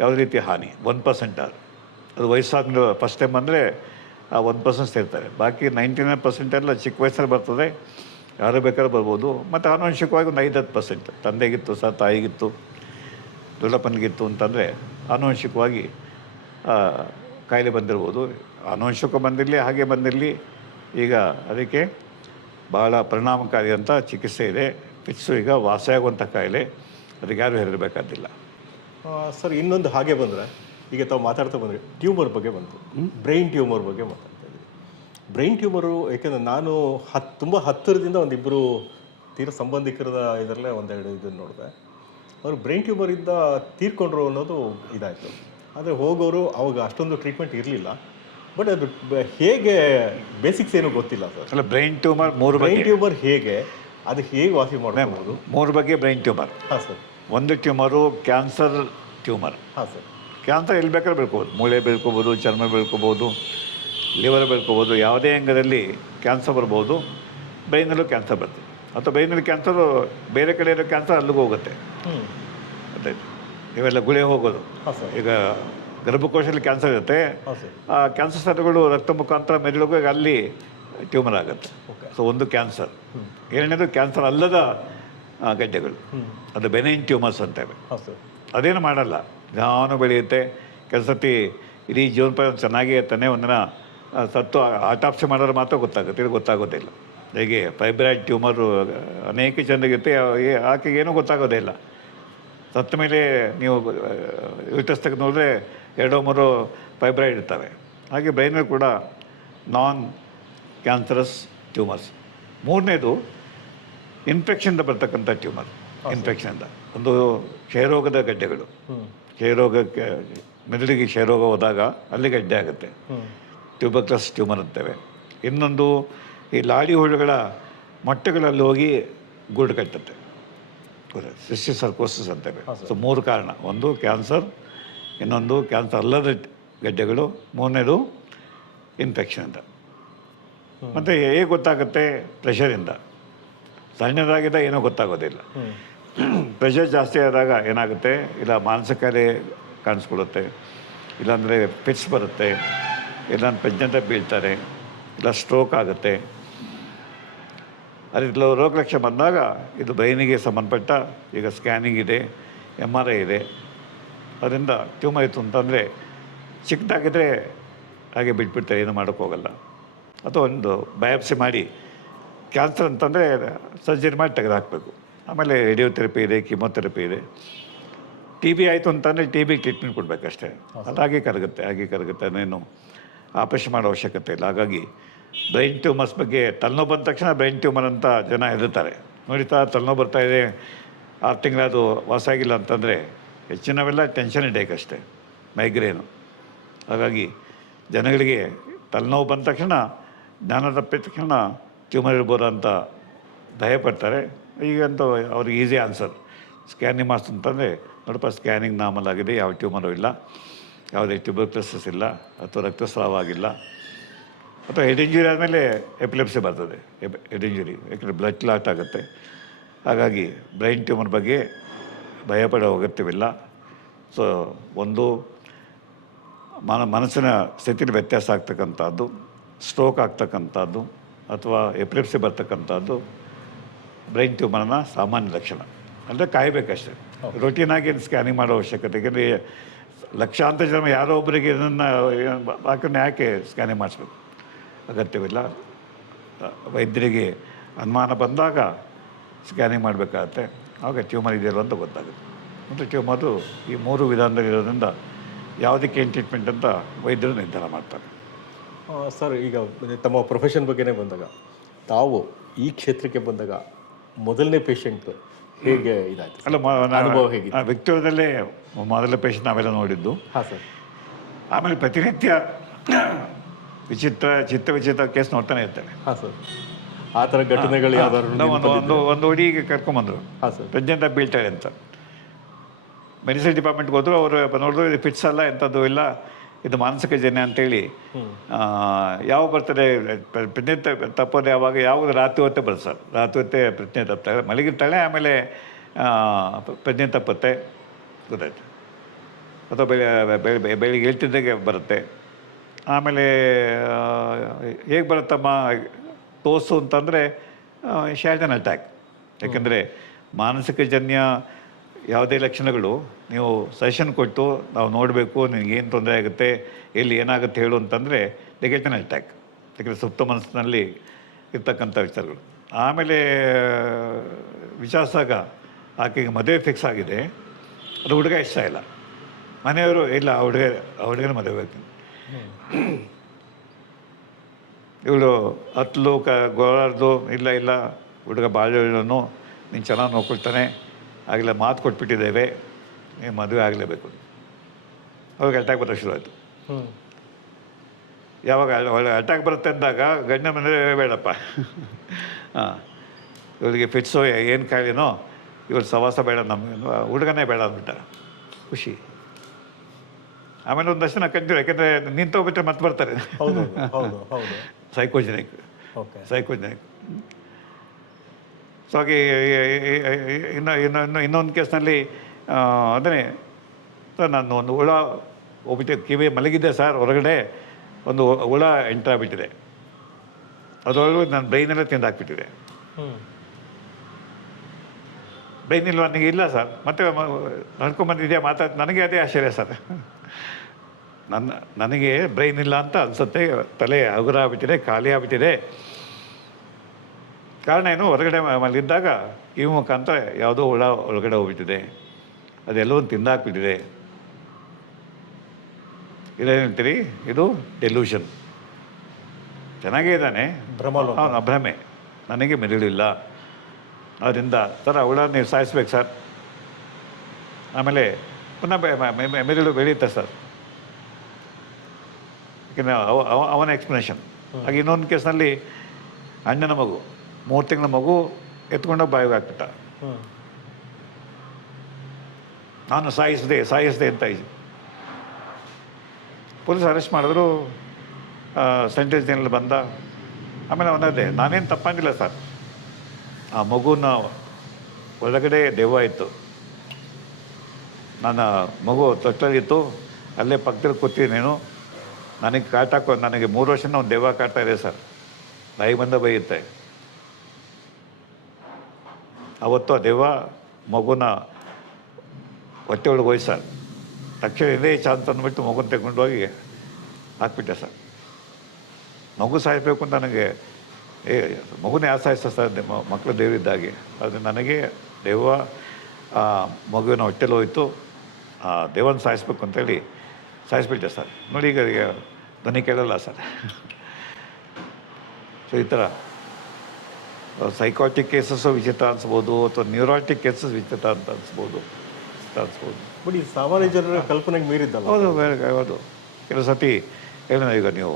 ಯಾವುದೇ ರೀತಿಯ ಹಾನಿ. 1% ಅದು ವಯಸ್ಸಾದ ಫಸ್ಟ್ ಟೈಮ್ ಬಂದರೆ ಆ 1% ಸೇರ್ತಾರೆ. ಬಾಕಿ 99% ಎಲ್ಲ ಚಿಕ್ಕ ವಯಸ್ಸಲ್ಲಿ ಬರ್ತದೆ, ಯಾರು ಬೇಕಾದ್ರೂ ಬರ್ಬೋದು. ಮತ್ತು ಆನುವಂಶಿಕವಾಗಿ ಒಂದು 5-10%, ತಂದೆಗಿತ್ತು ಸಹ, ತಾಯಿಗಿತ್ತು, ದೊಡ್ಡಪ್ಪನಿಗಿತ್ತು ಅಂತಂದರೆ ಆನುವಂಶಿಕವಾಗಿ ಕಾಯಿಲೆ ಬಂದಿರ್ಬೋದು. ಆನುವಂಶಿಕ ಬಂದಿರಲಿ, ಹಾಗೆ ಬಂದಿರಲಿ, ಈಗ ಅದಕ್ಕೆ ಭಾಳ ಪರಿಣಾಮಕಾರಿ ಅಂತ ಚಿಕಿತ್ಸೆ ಇದೆ. ಫಿಟ್ಸು ಈಗ ವಾಸಿಯಾಗುವಂಥ ಕಾಯಿಲೆ, ಅದಕ್ಕೆ ಯಾರು ಹೆದರಬೇಕಾದಿಲ್ಲ. ಸರ್, ಇನ್ನೊಂದು ಹಾಗೆ ಬಂದರೆ, ಈಗ ತಾವು ಮಾತಾಡ್ತಾ ಬಂದರೆ ಟ್ಯೂಮರ್ ಬಗ್ಗೆ ಬಂತು, ಬ್ರೈನ್ ಟ್ಯೂಮರ್ ಬಗ್ಗೆ ಮಾತಾಡ್ತಾ ಇದ್ದೀವಿ. ಬ್ರೈನ್ ಟ್ಯೂಮರು ಏಕೆಂದರೆ ನಾನು ತುಂಬ ಹತ್ತಿರದಿಂದ ಒಂದಿಬ್ಬರು ತೀರ ಸಂಬಂಧಿಕರದ ಇದರಲ್ಲೇ ಒಂದೆರಡು ಇದನ್ನು ನೋಡಿದೆ. ಅವರು ಬ್ರೈನ್ ಟ್ಯೂಮರಿಂದ ತೀರ್ಕೊಂಡ್ರು ಅನ್ನೋದು ಇದಾಯಿತು. ಆದರೆ ಹೋಗೋರು ಅವಾಗ ಅಷ್ಟೊಂದು ಟ್ರೀಟ್ಮೆಂಟ್ ಇರಲಿಲ್ಲ. ಬಟ್ ಅದು ಹೇಗೆ, ಬೇಸಿಕ್ಸ್ ಏನೂ ಗೊತ್ತಿಲ್ಲ ಸರ್. ಅಲ್ಲ, ಬ್ರೈನ್ ಟ್ಯೂಮರ್ 3 ಬ್ರೈನ್ ಟ್ಯೂಮರ್ ಹೇಗೆ, ಅದು ಹೇಗೆ ವಾಸಿ ಮಾಡ್ಬೋದು? 3 ಬಗ್ಗೆ ಬ್ರೈನ್ ಟ್ಯೂಮರ್. ಹಾಂ ಸರ್. ಒಂದು ಟ್ಯೂಮರು ಕ್ಯಾನ್ಸರ್ ಟ್ಯೂಮರ್. ಹಾಂ ಸರ್. ಕ್ಯಾನ್ಸರ್ ಎಲ್ಲಿ ಬೇಕಾದ್ರೂ ಬೆಳ್ಕೋಬೋದು, ಮೂಳೆ ಬೆಳ್ಕೋಬೋದು, ಚರ್ಮ ಬೆಳ್ಕೋಬೋದು, ಲಿವರ್ ಬೆಳ್ಕೋಬೋದು. ಯಾವುದೇ ಅಂಗದಲ್ಲಿ ಕ್ಯಾನ್ಸರ್ ಬರ್ಬೋದು. ಬ್ರೈನಲ್ಲೂ ಕ್ಯಾನ್ಸರ್ ಬರ್ತದೆ, ಅಥವಾ ಬ್ರೈನಲ್ಲಿ ಕ್ಯಾನ್ಸರು ಬೇರೆ ಕಡೆ ಇರೋ ಕ್ಯಾನ್ಸರ್ ಅಲ್ಲಿಗೂ ಹೋಗುತ್ತೆ. ಗೊತ್ತಾಯ್ತು? ಇವೆಲ್ಲ ಗುಳೆ ಹೋಗೋದು. ಹಾಂ ಸರ್. ಈಗ ಗರ್ಭಕೋಶದಲ್ಲಿ ಕ್ಯಾನ್ಸರ್ ಇರುತ್ತೆ, ಹಾಂ ಸರ್. ಆ ಕ್ಯಾನ್ಸರ್ ಸೆಲ್ಗಳು ರಕ್ತ ಮುಖಾಂತರ ಮೆದುಳಿಗೆ ಅಲ್ಲಿ ಟ್ಯೂಮರ್ ಆಗುತ್ತೆ. ಸೊ ಒಂದು ಕ್ಯಾನ್ಸರ್. ಎರಡನೇದು ಕ್ಯಾನ್ಸರ್ ಅಲ್ಲದ ಗಡ್ಡೆಗಳು, ಅದು ಬೆನೈನ್ ಟ್ಯೂಮರ್ಸ್ ಅಂತೇವೆ. ಹಾಂ ಸರ್. ಅದೇನು ಮಾಡಲ್ಲ, ನಿಧಾನ ಬೆಳೆಯುತ್ತೆ. ಕೆಲವು ಸರ್ತಿ ಇಡೀ ಜೀವನ ಚೆನ್ನಾಗೇ ಇರ್ತಾನೆ, ಒಂದಿನ ಸತ್ತು ಆಟಾಪ್ಸಿ ಮಾಡೋರು ಮಾತ್ರ ಗೊತ್ತಾಗುತ್ತೆ, ಇದು ಗೊತ್ತಾಗೋದಿಲ್ಲ. ಹೇಗೆ ಫೈಬ್ರಾಯ್ಡ್ ಟ್ಯೂಮರು ಅನೇಕ ಜನರಿಗಿರುತ್ತೆ, ಆಕೆಗೆ ಏನೂ ಗೊತ್ತಾಗೋದೇ ಇಲ್ಲ. ಸತ್ತ ಮೇಲೆ ನೀವು ಯೂಟಸ್ ತೆಗೆದು ನೋಡಿದ್ರೆ 2-3 ಫೈಬ್ರಾಯ್ಡ್ ಇರ್ತವೆ. ಹಾಗೆ ಬ್ರೈನಲ್ಲಿ ಕೂಡ ನಾನ್ ಕ್ಯಾನ್ಸರಸ್ ಟ್ಯೂಮರ್ಸ್. 3ನೇದು ಇನ್ಫೆಕ್ಷನ್ದ ಬರ್ತಕ್ಕಂಥ ಟ್ಯೂಮರ್. ಇನ್ಫೆಕ್ಷನ್ದ ಒಂದು ಕ್ಷಯರೋಗದ ಗಡ್ಡೆಗಳು. ಕ್ಷಯರೋಗಕ್ಕೆ, ಮೆದುಳಿಗೆ ಕ್ಷಯರೋಗ ಹೋದಾಗ ಅಲ್ಲಿ ಗಡ್ಡೆ ಆಗುತ್ತೆ, ಟ್ಯೂಬರ್ಕ್ಲಸ್ ಟ್ಯೂಮರ್ ಅಂತೇವೆ. ಇನ್ನೊಂದು ಈ ಲಾಡಿ ಹುಳುಗಳ ಮೊಟ್ಟೆಗಳಲ್ಲಿ ಹೋಗಿ ಗೂಡು ಕಟ್ಟುತ್ತೆ, ಸಿಸ್ಟಿಕ್ ಸರ್ಕೋಸಿಸ್ ಅಂತೇವೆ. ಸೊ 3 ಕಾರಣ. ಒಂದು ಕ್ಯಾನ್ಸರ್, ಇನ್ನೊಂದು ಕ್ಯಾನ್ಸರ್ ಅಲ್ಲದ ಗಡ್ಡೆಗಳು, 3ನೇದು ಇನ್ಫೆಕ್ಷನ್ ಅಂತ. ಮತ್ತು ಹೇಗೆ ಗೊತ್ತಾಗುತ್ತೆ? ಪ್ರೆಷರಿಂದ. ಸಣ್ಣದಾಗಿದ್ದಾಗ ಏನೂ ಗೊತ್ತಾಗೋದಿಲ್ಲ. ಪ್ರೆಷರ್ ಜಾಸ್ತಿ ಆದಾಗ ಏನಾಗುತ್ತೆ, ಇಲ್ಲ ಮಾನಸಿಕ ಕಾಯಿಲೆ ಕಾಣಿಸ್ಕೊಳ್ಳುತ್ತೆ, ಇಲ್ಲಾಂದರೆ ಫಿಟ್ಸ್ ಬರುತ್ತೆ, ಇಲ್ಲ ಪ್ರಜ್ಞೆ ಬೀಳ್ತಾರೆ, ಇಲ್ಲ ಸ್ಟ್ರೋಕ್ ಆಗುತ್ತೆ. ಅದಕ್ಕೆ ರೋಗ ಲಕ್ಷಣ ಬಂದಾಗ ಇದು ಬ್ರೈನಿಗೆ ಸಂಬಂಧಪಟ್ಟ, ಈಗ ಸ್ಕ್ಯಾನಿಂಗ್ ಇದೆ, MRI ಇದೆ. ಅದರಿಂದ ಟ್ಯೂಮರ್ ಇತ್ತು ಅಂತಂದರೆ ಚಿಕ್ಕದಾಗಿದ್ದರೆ ಹಾಗೆ ಬಿಟ್ಬಿಡ್ತಾರೆ, ಏನು ಮಾಡೋಕ್ಕೋಗಲ್ಲ. ಅಥವಾ ಒಂದು ಬಯಾಪ್ಸಿ ಮಾಡಿ, ಕ್ಯಾನ್ಸರ್ ಅಂತಂದರೆ ಸರ್ಜರಿ ಮಾಡಿ ತೆಗೆದುಹಾಕಬೇಕು. ಆಮೇಲೆ ರೇಡಿಯೋಥೆರಪಿ ಇದೆ, ಕೀಮೋಥೆರಪಿ ಇದೆ. TB ಆಯಿತು ಅಂತಂದರೆ TB ಟ್ರೀಟ್ಮೆಂಟ್ ಕೊಡಬೇಕಷ್ಟೇ. ಅದು ಹಾಗೆ ಕರಗುತ್ತೆ, ಅದನ್ನೇನು ಆಪರೇಷನ್ ಮಾಡೋ ಅವಶ್ಯಕತೆ ಇಲ್ಲ. ಹಾಗಾಗಿ ಬ್ರೈನ್ ಟ್ಯೂಮರ್ಸ್ ಬಗ್ಗೆ, ತಲೆನೋವು ಬಂದ ತಕ್ಷಣ ಬ್ರೈನ್ ಟ್ಯೂಮರ್ ಅಂತ ಜನ ಹೆದರ್ತಾರೆ. ನೋಡಿತಾ ತಲೆನೋವು ಬರ್ತಾಯಿದೆ, 6 ತಿಂಗಳದು ವಾಸಾಗಿಲ್ಲ ಅಂತಂದರೆ ಹೆಚ್ಚಿನವೆಲ್ಲ ಟೆನ್ಷನ್ ಹೆಡೇಕ್ ಅಷ್ಟೇ, ಮೈಗ್ರೇನು. ಹಾಗಾಗಿ ಜನಗಳಿಗೆ ತಲೆನೋವು ಬಂದ ತಕ್ಷಣ, ಜ್ಞಾನ ತಪ್ಪಿದ ತಕ್ಷಣ ಟ್ಯೂಮರ್ ಇರ್ಬೋದು ಅಂತ ಭಯಪಡ್ತಾರೆ. ಈಗಂತೂ ಅವ್ರಿಗೆ ಈಸಿ ಆನ್ಸರ್, ಸ್ಕ್ಯಾನಿಂಗ್ ಮಾಡಿಸ್ತಂತಂದರೆ ನೋಡಪ್ಪ ಸ್ಕ್ಯಾನಿಂಗ್ ನಾರ್ಮಲ್ ಆಗಿದೆ, ಯಾವ ಟ್ಯೂಮರು ಇಲ್ಲ, ಯಾವುದೇ ಟ್ಯೂಬರ್ಕ್ಲೋಸಿಸ್ ಇಲ್ಲ, ಅಥವಾ ರಕ್ತಸ್ರಾವ ಆಗಿಲ್ಲ, ಅಥವಾ ಹೆಡ್ ಇಂಜುರಿ ಆದಮೇಲೆ ಎಪಿಲೆಪ್ಸಿ ಬರ್ತದೆ, ಹೆಡ್ ಇಂಜುರಿ, ಯಾಕೆಂದರೆ ಬ್ಲಡ್ ಕ್ಲಾಟ್ ಆಗುತ್ತೆ. ಹಾಗಾಗಿ ಬ್ರೈನ್ ಟ್ಯೂಮರ್ ಬಗ್ಗೆ ಭಯಪಡೋ ಅಗತ್ಯವಿಲ್ಲ. ಸೊ ಒಂದು ಮನಸ್ಸಿನ ಸ್ಥಿತಿಲಿ ವ್ಯತ್ಯಾಸ ಆಗ್ತಕ್ಕಂಥದ್ದು, ಸ್ಟ್ರೋಕ್ ಆಗ್ತಕ್ಕಂಥದ್ದು, ಅಥವಾ ಎಪಿಲೆಪ್ಸಿ ಬರ್ತಕ್ಕಂಥದ್ದು ಬ್ರೈನ್ ಟ್ಯೂಮರ್ನ ಸಾಮಾನ್ಯ ಲಕ್ಷಣ. ಅಂದರೆ ಕಾಯಬೇಕಷ್ಟೇ, ರೊಟೀನಾಗಿ ಸ್ಕ್ಯಾನಿಂಗ್ ಮಾಡೋ ಅವಶ್ಯಕತೆ. ಯಾಕೆಂದರೆ ಲಕ್ಷಾಂತರ ಜನ ಯಾರೋ ಒಬ್ಬರಿಗೆ ಇದನ್ನು ಹಾಕನ್ನು ಯಾಕೆ ಸ್ಕ್ಯಾನಿಂಗ್ ಮಾಡಿಸ್ಬೇಕು, ಅಗತ್ಯವಿಲ್ಲ. ವೈದ್ಯರಿಗೆ ಅನುಮಾನ ಬಂದಾಗ ಸ್ಕ್ಯಾನಿಂಗ್ ಮಾಡಬೇಕಾಗತ್ತೆ, ಆವಾಗ ಟ್ಯೂಮರ್ ಇದೆಯಲ್ಲ ಅಂತ ಗೊತ್ತಾಗುತ್ತೆ. ಮತ್ತು ಟ್ಯೂಮರು ಈ 3 ವಿಧಾನದಲ್ಲಿರೋದ್ರಿಂದ ಯಾವುದಕ್ಕೆ ಏನು ಟ್ರೀಟ್ಮೆಂಟ್ ಅಂತ ವೈದ್ಯರು ನಿರ್ಧಾರ ಮಾಡ್ತಾರೆ. ಸರ್, ಈಗ ತಮ್ಮ ಪ್ರೊಫೆಷನ್ ಬಗ್ಗೆನೇ ಬಂದಾಗ, ತಾವು ಈ ಕ್ಷೇತ್ರಕ್ಕೆ ಬಂದಾಗ ಮೊದಲನೇ ಪೇಷಂಟ್ ಹೇಗೆ ಇದಾಯ್ತು? ಅಲ್ಲ, ಅನುಭವ ಹೇಗಿತ್ತು? ವ್ಯಕ್ತಿಗತದಲ್ಲೇ ಮೊದಲ ಪೇಷಂಟ್ ನಾವೆಲ್ಲ ನೋಡಿದ್ದು. ಹಾಂ ಸರ್. ಆಮೇಲೆ ಪ್ರತಿನಿತ್ಯ ವಿಚಿತ್ರ ಕೇಸ್ ನೋಡ್ತಾನೆ ಇರ್ತಾರೆ. ಹಾಂ ಸರ್. ಆ ಥರ ಘಟನೆಗಳು ಯಾವ್ದಾದ್ರು ಒಂದು ಹುಡುಗಿಗೆ ಕರ್ಕೊಂಬಂದರು, ಹಾಂ ಸರ್, ಪ್ರೆಗ್ನೆಂಟ್ ಆಗಿ ಬೀಳ್ತಾರೆ ಅಂತ. ಮೆಡಿಸಿನ್ ಡಿಪಾರ್ಟ್ಮೆಂಟ್ಗೆ ಹೋದ್ರು. ಅವರು ನೋಡಿದ್ರು ಇದು ಫಿಟ್ಸ್ ಅಲ್ಲ, ಎಂಥದ್ದು ಇಲ್ಲ, ಇದು ಮಾನಸಿಕ ಜನ್ಯ ಅಂತೇಳಿ. ಯಾವ ಬರ್ತದೆ ಪ್ರಜ್ಞೆ ತಪ್ಪೋದು ಯಾವಾಗ, ಯಾವುದು ರಾತ್ರಿ ಹೊತ್ತೇ ಬರುತ್ತೆ ಸರ್. ರಾತ್ರಿ ಹೊತ್ತೇ ಪ್ರಜ್ಞೆ ತಪ್ಪಿತಾಳೆ, ಮಲಗಿರ್ತಾಳೆ, ಆಮೇಲೆ ಪ್ರಜ್ಞೆ ತಪ್ಪುತ್ತೆ, ಗೊತ್ತಾಯ್ತು. ಅಥವಾ ಬೆಳಿಗ್ಗೆ ಹೇಳ್ತಿದ್ದಾಗೆ ಬರುತ್ತೆ. ಆಮೇಲೆ ಹೇಗೆ ಬರುತ್ತಮ್ಮ ತೋರಿಸು ಅಂತಂದರೆ ಶಾರ್ಟನ್ ಅಟ್ಯಾಕ್. ಯಾಕೆಂದರೆ ಮಾನಸಿಕ ಜನ್ಯ ಯಾವುದೇ ಲಕ್ಷಣಗಳು ನೀವು ಸಜೆಷನ್ ಕೊಟ್ಟು ನಾವು ನೋಡಬೇಕು, ನಿನಗೇನು ತೊಂದರೆ ಆಗುತ್ತೆ, ಎಲ್ಲಿ ಏನಾಗುತ್ತೆ ಹೇಳು ಅಂತಂದರೆ ದೇ ಗೆಟ್ ಅನ್ ಅಟ್ಯಾಕ್. ಯಾಕೆಂದರೆ ಸುಪ್ತ ಮನಸ್ಸಿನಲ್ಲಿ ಇರ್ತಕ್ಕಂಥ ವಿಚಾರಗಳು. ಆಮೇಲೆ ವಿಚಾರಿಸಿದಾಗ ಆಕೆಗೆ ಮದುವೆ ಫಿಕ್ಸ್ ಆಗಿದೆ, ಅದು ಹುಡುಗ ಇಷ್ಟ ಇಲ್ಲ. ಮನೆಯವರು ಇಲ್ಲ, ಹುಡುಗನ ಮದುವೆ ಬೇಕು. ಇವಳು ಹತ್ತಲು ಗೋಳಾರ್ದು, ಇಲ್ಲ ಹುಡುಗ ಭಾಳ ಹೇಳೋನು, ನೀನು ಚೆನ್ನಾಗಿ ನೋಡ್ಕೊಳ್ತಾನೆ, ಆಗಲೇ ಮಾತು ಕೊಟ್ಬಿಟ್ಟಿದ್ದೇವೆ, ನೀವು ಮದುವೆ ಆಗಲೇಬೇಕು. ಅವಾಗ ಅಟ್ಯಾಕ್ ಬರೋಕ್ಕೆ ಶುರು ಆಯಿತು. ಯಾವಾಗ ಒಳ್ಳೆ ಅಟ್ಯಾಕ್ ಬರುತ್ತೆ ಅಂದಾಗ ಗಂಡ ಮನೆಯೇ ಬೇಡಪ್ಪ, ಹಾಂ ಇವಳಿಗೆ ಫಿಟ್ಸೋ ಏನು ಕಾಯಿಲೆನೋ, ಇವಳು ಸವಾಸ ಬೇಡ, ನಮಗೆ ಹುಡುಗನೇ ಬೇಡ ಅಂದ್ಬಿಟ್ಟ. ಖುಷಿ. ಆಮೇಲೆ ಒಂದು ದರ್ಶನ ಕಂಟಿನ್ಯೂ, ಯಾಕೆಂದರೆ ನಿಂತೋಗ್ಬಿಟ್ರೆ ಮತ್ತೆ ಬರ್ತಾರೆ. ಸೈಕೋಜೆನಿಕ್. ಸೊ ಹಾಗೆ ಇನ್ನೊಂದು ಕೇಸ್ನಲ್ಲಿ ಅಂದರೆ ನಾನು ಒಂದು ಹುಳ ಹೋಗ್ಬಿಟ್ಟೆ, ಕಿವಿ ಮಲಗಿದ್ದೆ ಸರ್, ಹೊರಗಡೆ ಒಂದು ಹುಳ ಎಂಟ್ರಾಗ್ಬಿಟ್ಟಿದೆ, ಅದರೊಳಗೆ ನನ್ನ ಬ್ರೈನೆಲ್ಲ ತಿಂದಾಕ್ಬಿಟ್ಟಿದೆ. ಬ್ರೈನ್ ಇಲ್ವಾ ನನಗೆ? ಇಲ್ಲ ಸರ್. ಮತ್ತೆ ನಡ್ಕೊಂಬಂದಿದೆಯಾ ನನಗೆ ಅದೇ ಆಶ್ಚರ್ಯ ಸರ್. ನನಗೆ ಬ್ರೈನ್ ಇಲ್ಲ ಅಂತ ಅನಿಸುತ್ತೆ, ತಲೆ ಹಗುರ ಆಗ್ಬಿಟ್ಟಿದೆ, ಖಾಲಿ ಆಗ್ಬಿಟ್ಟಿದೆ. ಕಾರಣ ಏನು, ಹೊರಗಡೆ ಮಲಗಿದ್ದಾಗ ಕಿವಿ ಮುಖಾಂತರ ಯಾವುದೋ ಹುಳ ಒಳಗಡೆ ಹೋಗ್ಬಿಟ್ಟಿದೆ, ಅದೆಲ್ಲವೂ ತಿಂದಾಕ್ಬಿಟ್ಟಿದೆ. ಇದೇನಂತೀರಿ, ಇದು ಡೆಲ್ಯೂಷನ್. ಚೆನ್ನಾಗೇ ಇದ್ದಾನೆ, ಭ್ರಮೆ, ನನಗೆ ಮೆದುಳಿಲ್ಲ. ಅದರಿಂದ ಸರ್ ಹುಳ ನೀವು ಸಾಯಿಸ್ಬೇಕು ಸರ್. ಆಮೇಲೆ ಪುನಃ ಮೆದುಳು ಬೆಳೆಯುತ್ತೆ ಸರ್. ಯಾಕೆಂದರೆ ಅವನ ಎಕ್ಸ್ಪ್ಲನೇಷನ್. ಹಾಗೆ ಇನ್ನೊಂದು ಕೇಸ್ನಲ್ಲಿ ಅಣ್ಣನ ಮಗು, 3 ತಿಂಗಳ ಮಗು ಎತ್ಕೊಂಡೋಗಿ ಬಾಯಿಗೆ ಹಾಕ್ಬಿಟ್ಟ. ನಾನು ಸಾಯಿಸಿದೆ ಅಂತ ಪೊಲೀಸ್ ಅರೆಸ್ಟ್ ಮಾಡಿದ್ರು. ಸೆಂಟ್ರಲ್ ಜೈಲಲ್ಲಿ ಬಂದ. ಆಮೇಲೆ ಅವನದೇ, ನಾನೇನು ತಪ್ಪಂದಿಲ್ಲ ಸರ್, ಆ ಮಗುನ ಒಳಗಡೆ ದೆವ್ವ ಇತ್ತು, ನನ್ನ ಮಗು ತೊಟ್ಟಲಿತ್ತು, ಅಲ್ಲೇ ಪಕ್ಕದಲ್ಲಿ ಕೂತಿದ್ದೇನೇನು, ನನಗೆ ನನಗೆ 3 ವರ್ಷದಿಂದ ಒಂದು ದೆವ್ವ ಕಾಡ್ತಾ ಇದೆ ಸರ್, ಬಾಯಿ ಬಂದ ಬೈಯುತ್ತೆ. ಅವತ್ತು ಆ ದೆವ್ವ ಮಗುನ ಹೊಟ್ಟೆ ಒಳಗೆ ಹೋಯ್ತು ಸರ್. ತಕ್ಷಣ ಇದೇ ಚಾನ್ಸ್ ಅಂದ್ಬಿಟ್ಟು ಮಗುನ ತೆಗೊಂಡು ಹೋಗಿ ಹಾಕ್ಬಿಟ್ಟೆ ಸರ್. ಮಗು ಸಾಯಿಸಬೇಕು ಅಂತ ನನಗೆ, ಮಗುನ ಯಾರು ಸಾಯಿಸ್ತಾ ಸರ್, ಮಕ್ಕಳು ದೇವರಿದ್ದಾಗೆ. ಅದು ನನಗೆ ದೆವ್ವ ಮಗುವಿನ ಹೊಟ್ಟೆಲಿ ಹೋಯ್ತು, ಆ ದೆವ್ವನ ಸಾಯಿಸ್ಬೇಕು ಅಂತೇಳಿ ಸಾಯಿಸ್ಬಿಟ್ಟೆ ಸರ್. ನೋಡಿ ಈಗ ಧ್ವನಿ ಕೇಳಲ್ಲ ಸರ್. ಸೊ ಈ ಥರ ಸೈಕಾಟಿಕ್ ಕೇಸಸ್ಸು ವಿಚಿತ್ರ ಅನಿಸ್ಬೋದು, ಅಥವಾ ನ್ಯೂರಾಟಿಕ್ ಕೇಸಸ್ ವಿಚಿತ್ರ ಅಂತ ಅನಿಸ್ಬೋದು. ಬಟ್ ಈ ಸಾಮಾನ್ಯ ಜನರ ಕಲ್ಪನೆಗೆ ಮೀರಿದ್ದಲ್ಲ. ಹೌದು. ಕೆಲವು ಸತಿ ಹೇಳ, ಈಗ ನೀವು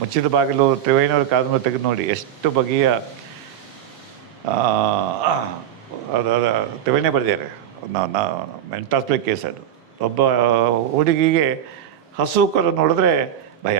ಮುಚ್ಚಿದ ಬಾಗಿಲು ತ್ರಿವೇಣಿಯವ್ರ ಕಾದಂಬರಿ ತೆಗೆದು ನೋಡಿ, ಎಷ್ಟು ಬಗೆಯ ತ್ರಿವೇಣಿ ಬರೆದಿದ್ದಾರೆ. ಮೆಂಟಾಸ್ಪ್ಲೇ ಕೇಸ್ ಅದು. ಒಬ್ಬ ಹುಡುಗಿಗೆ ಹಸು ಕರು ನೋಡಿದ್ರೆ ಭಯ,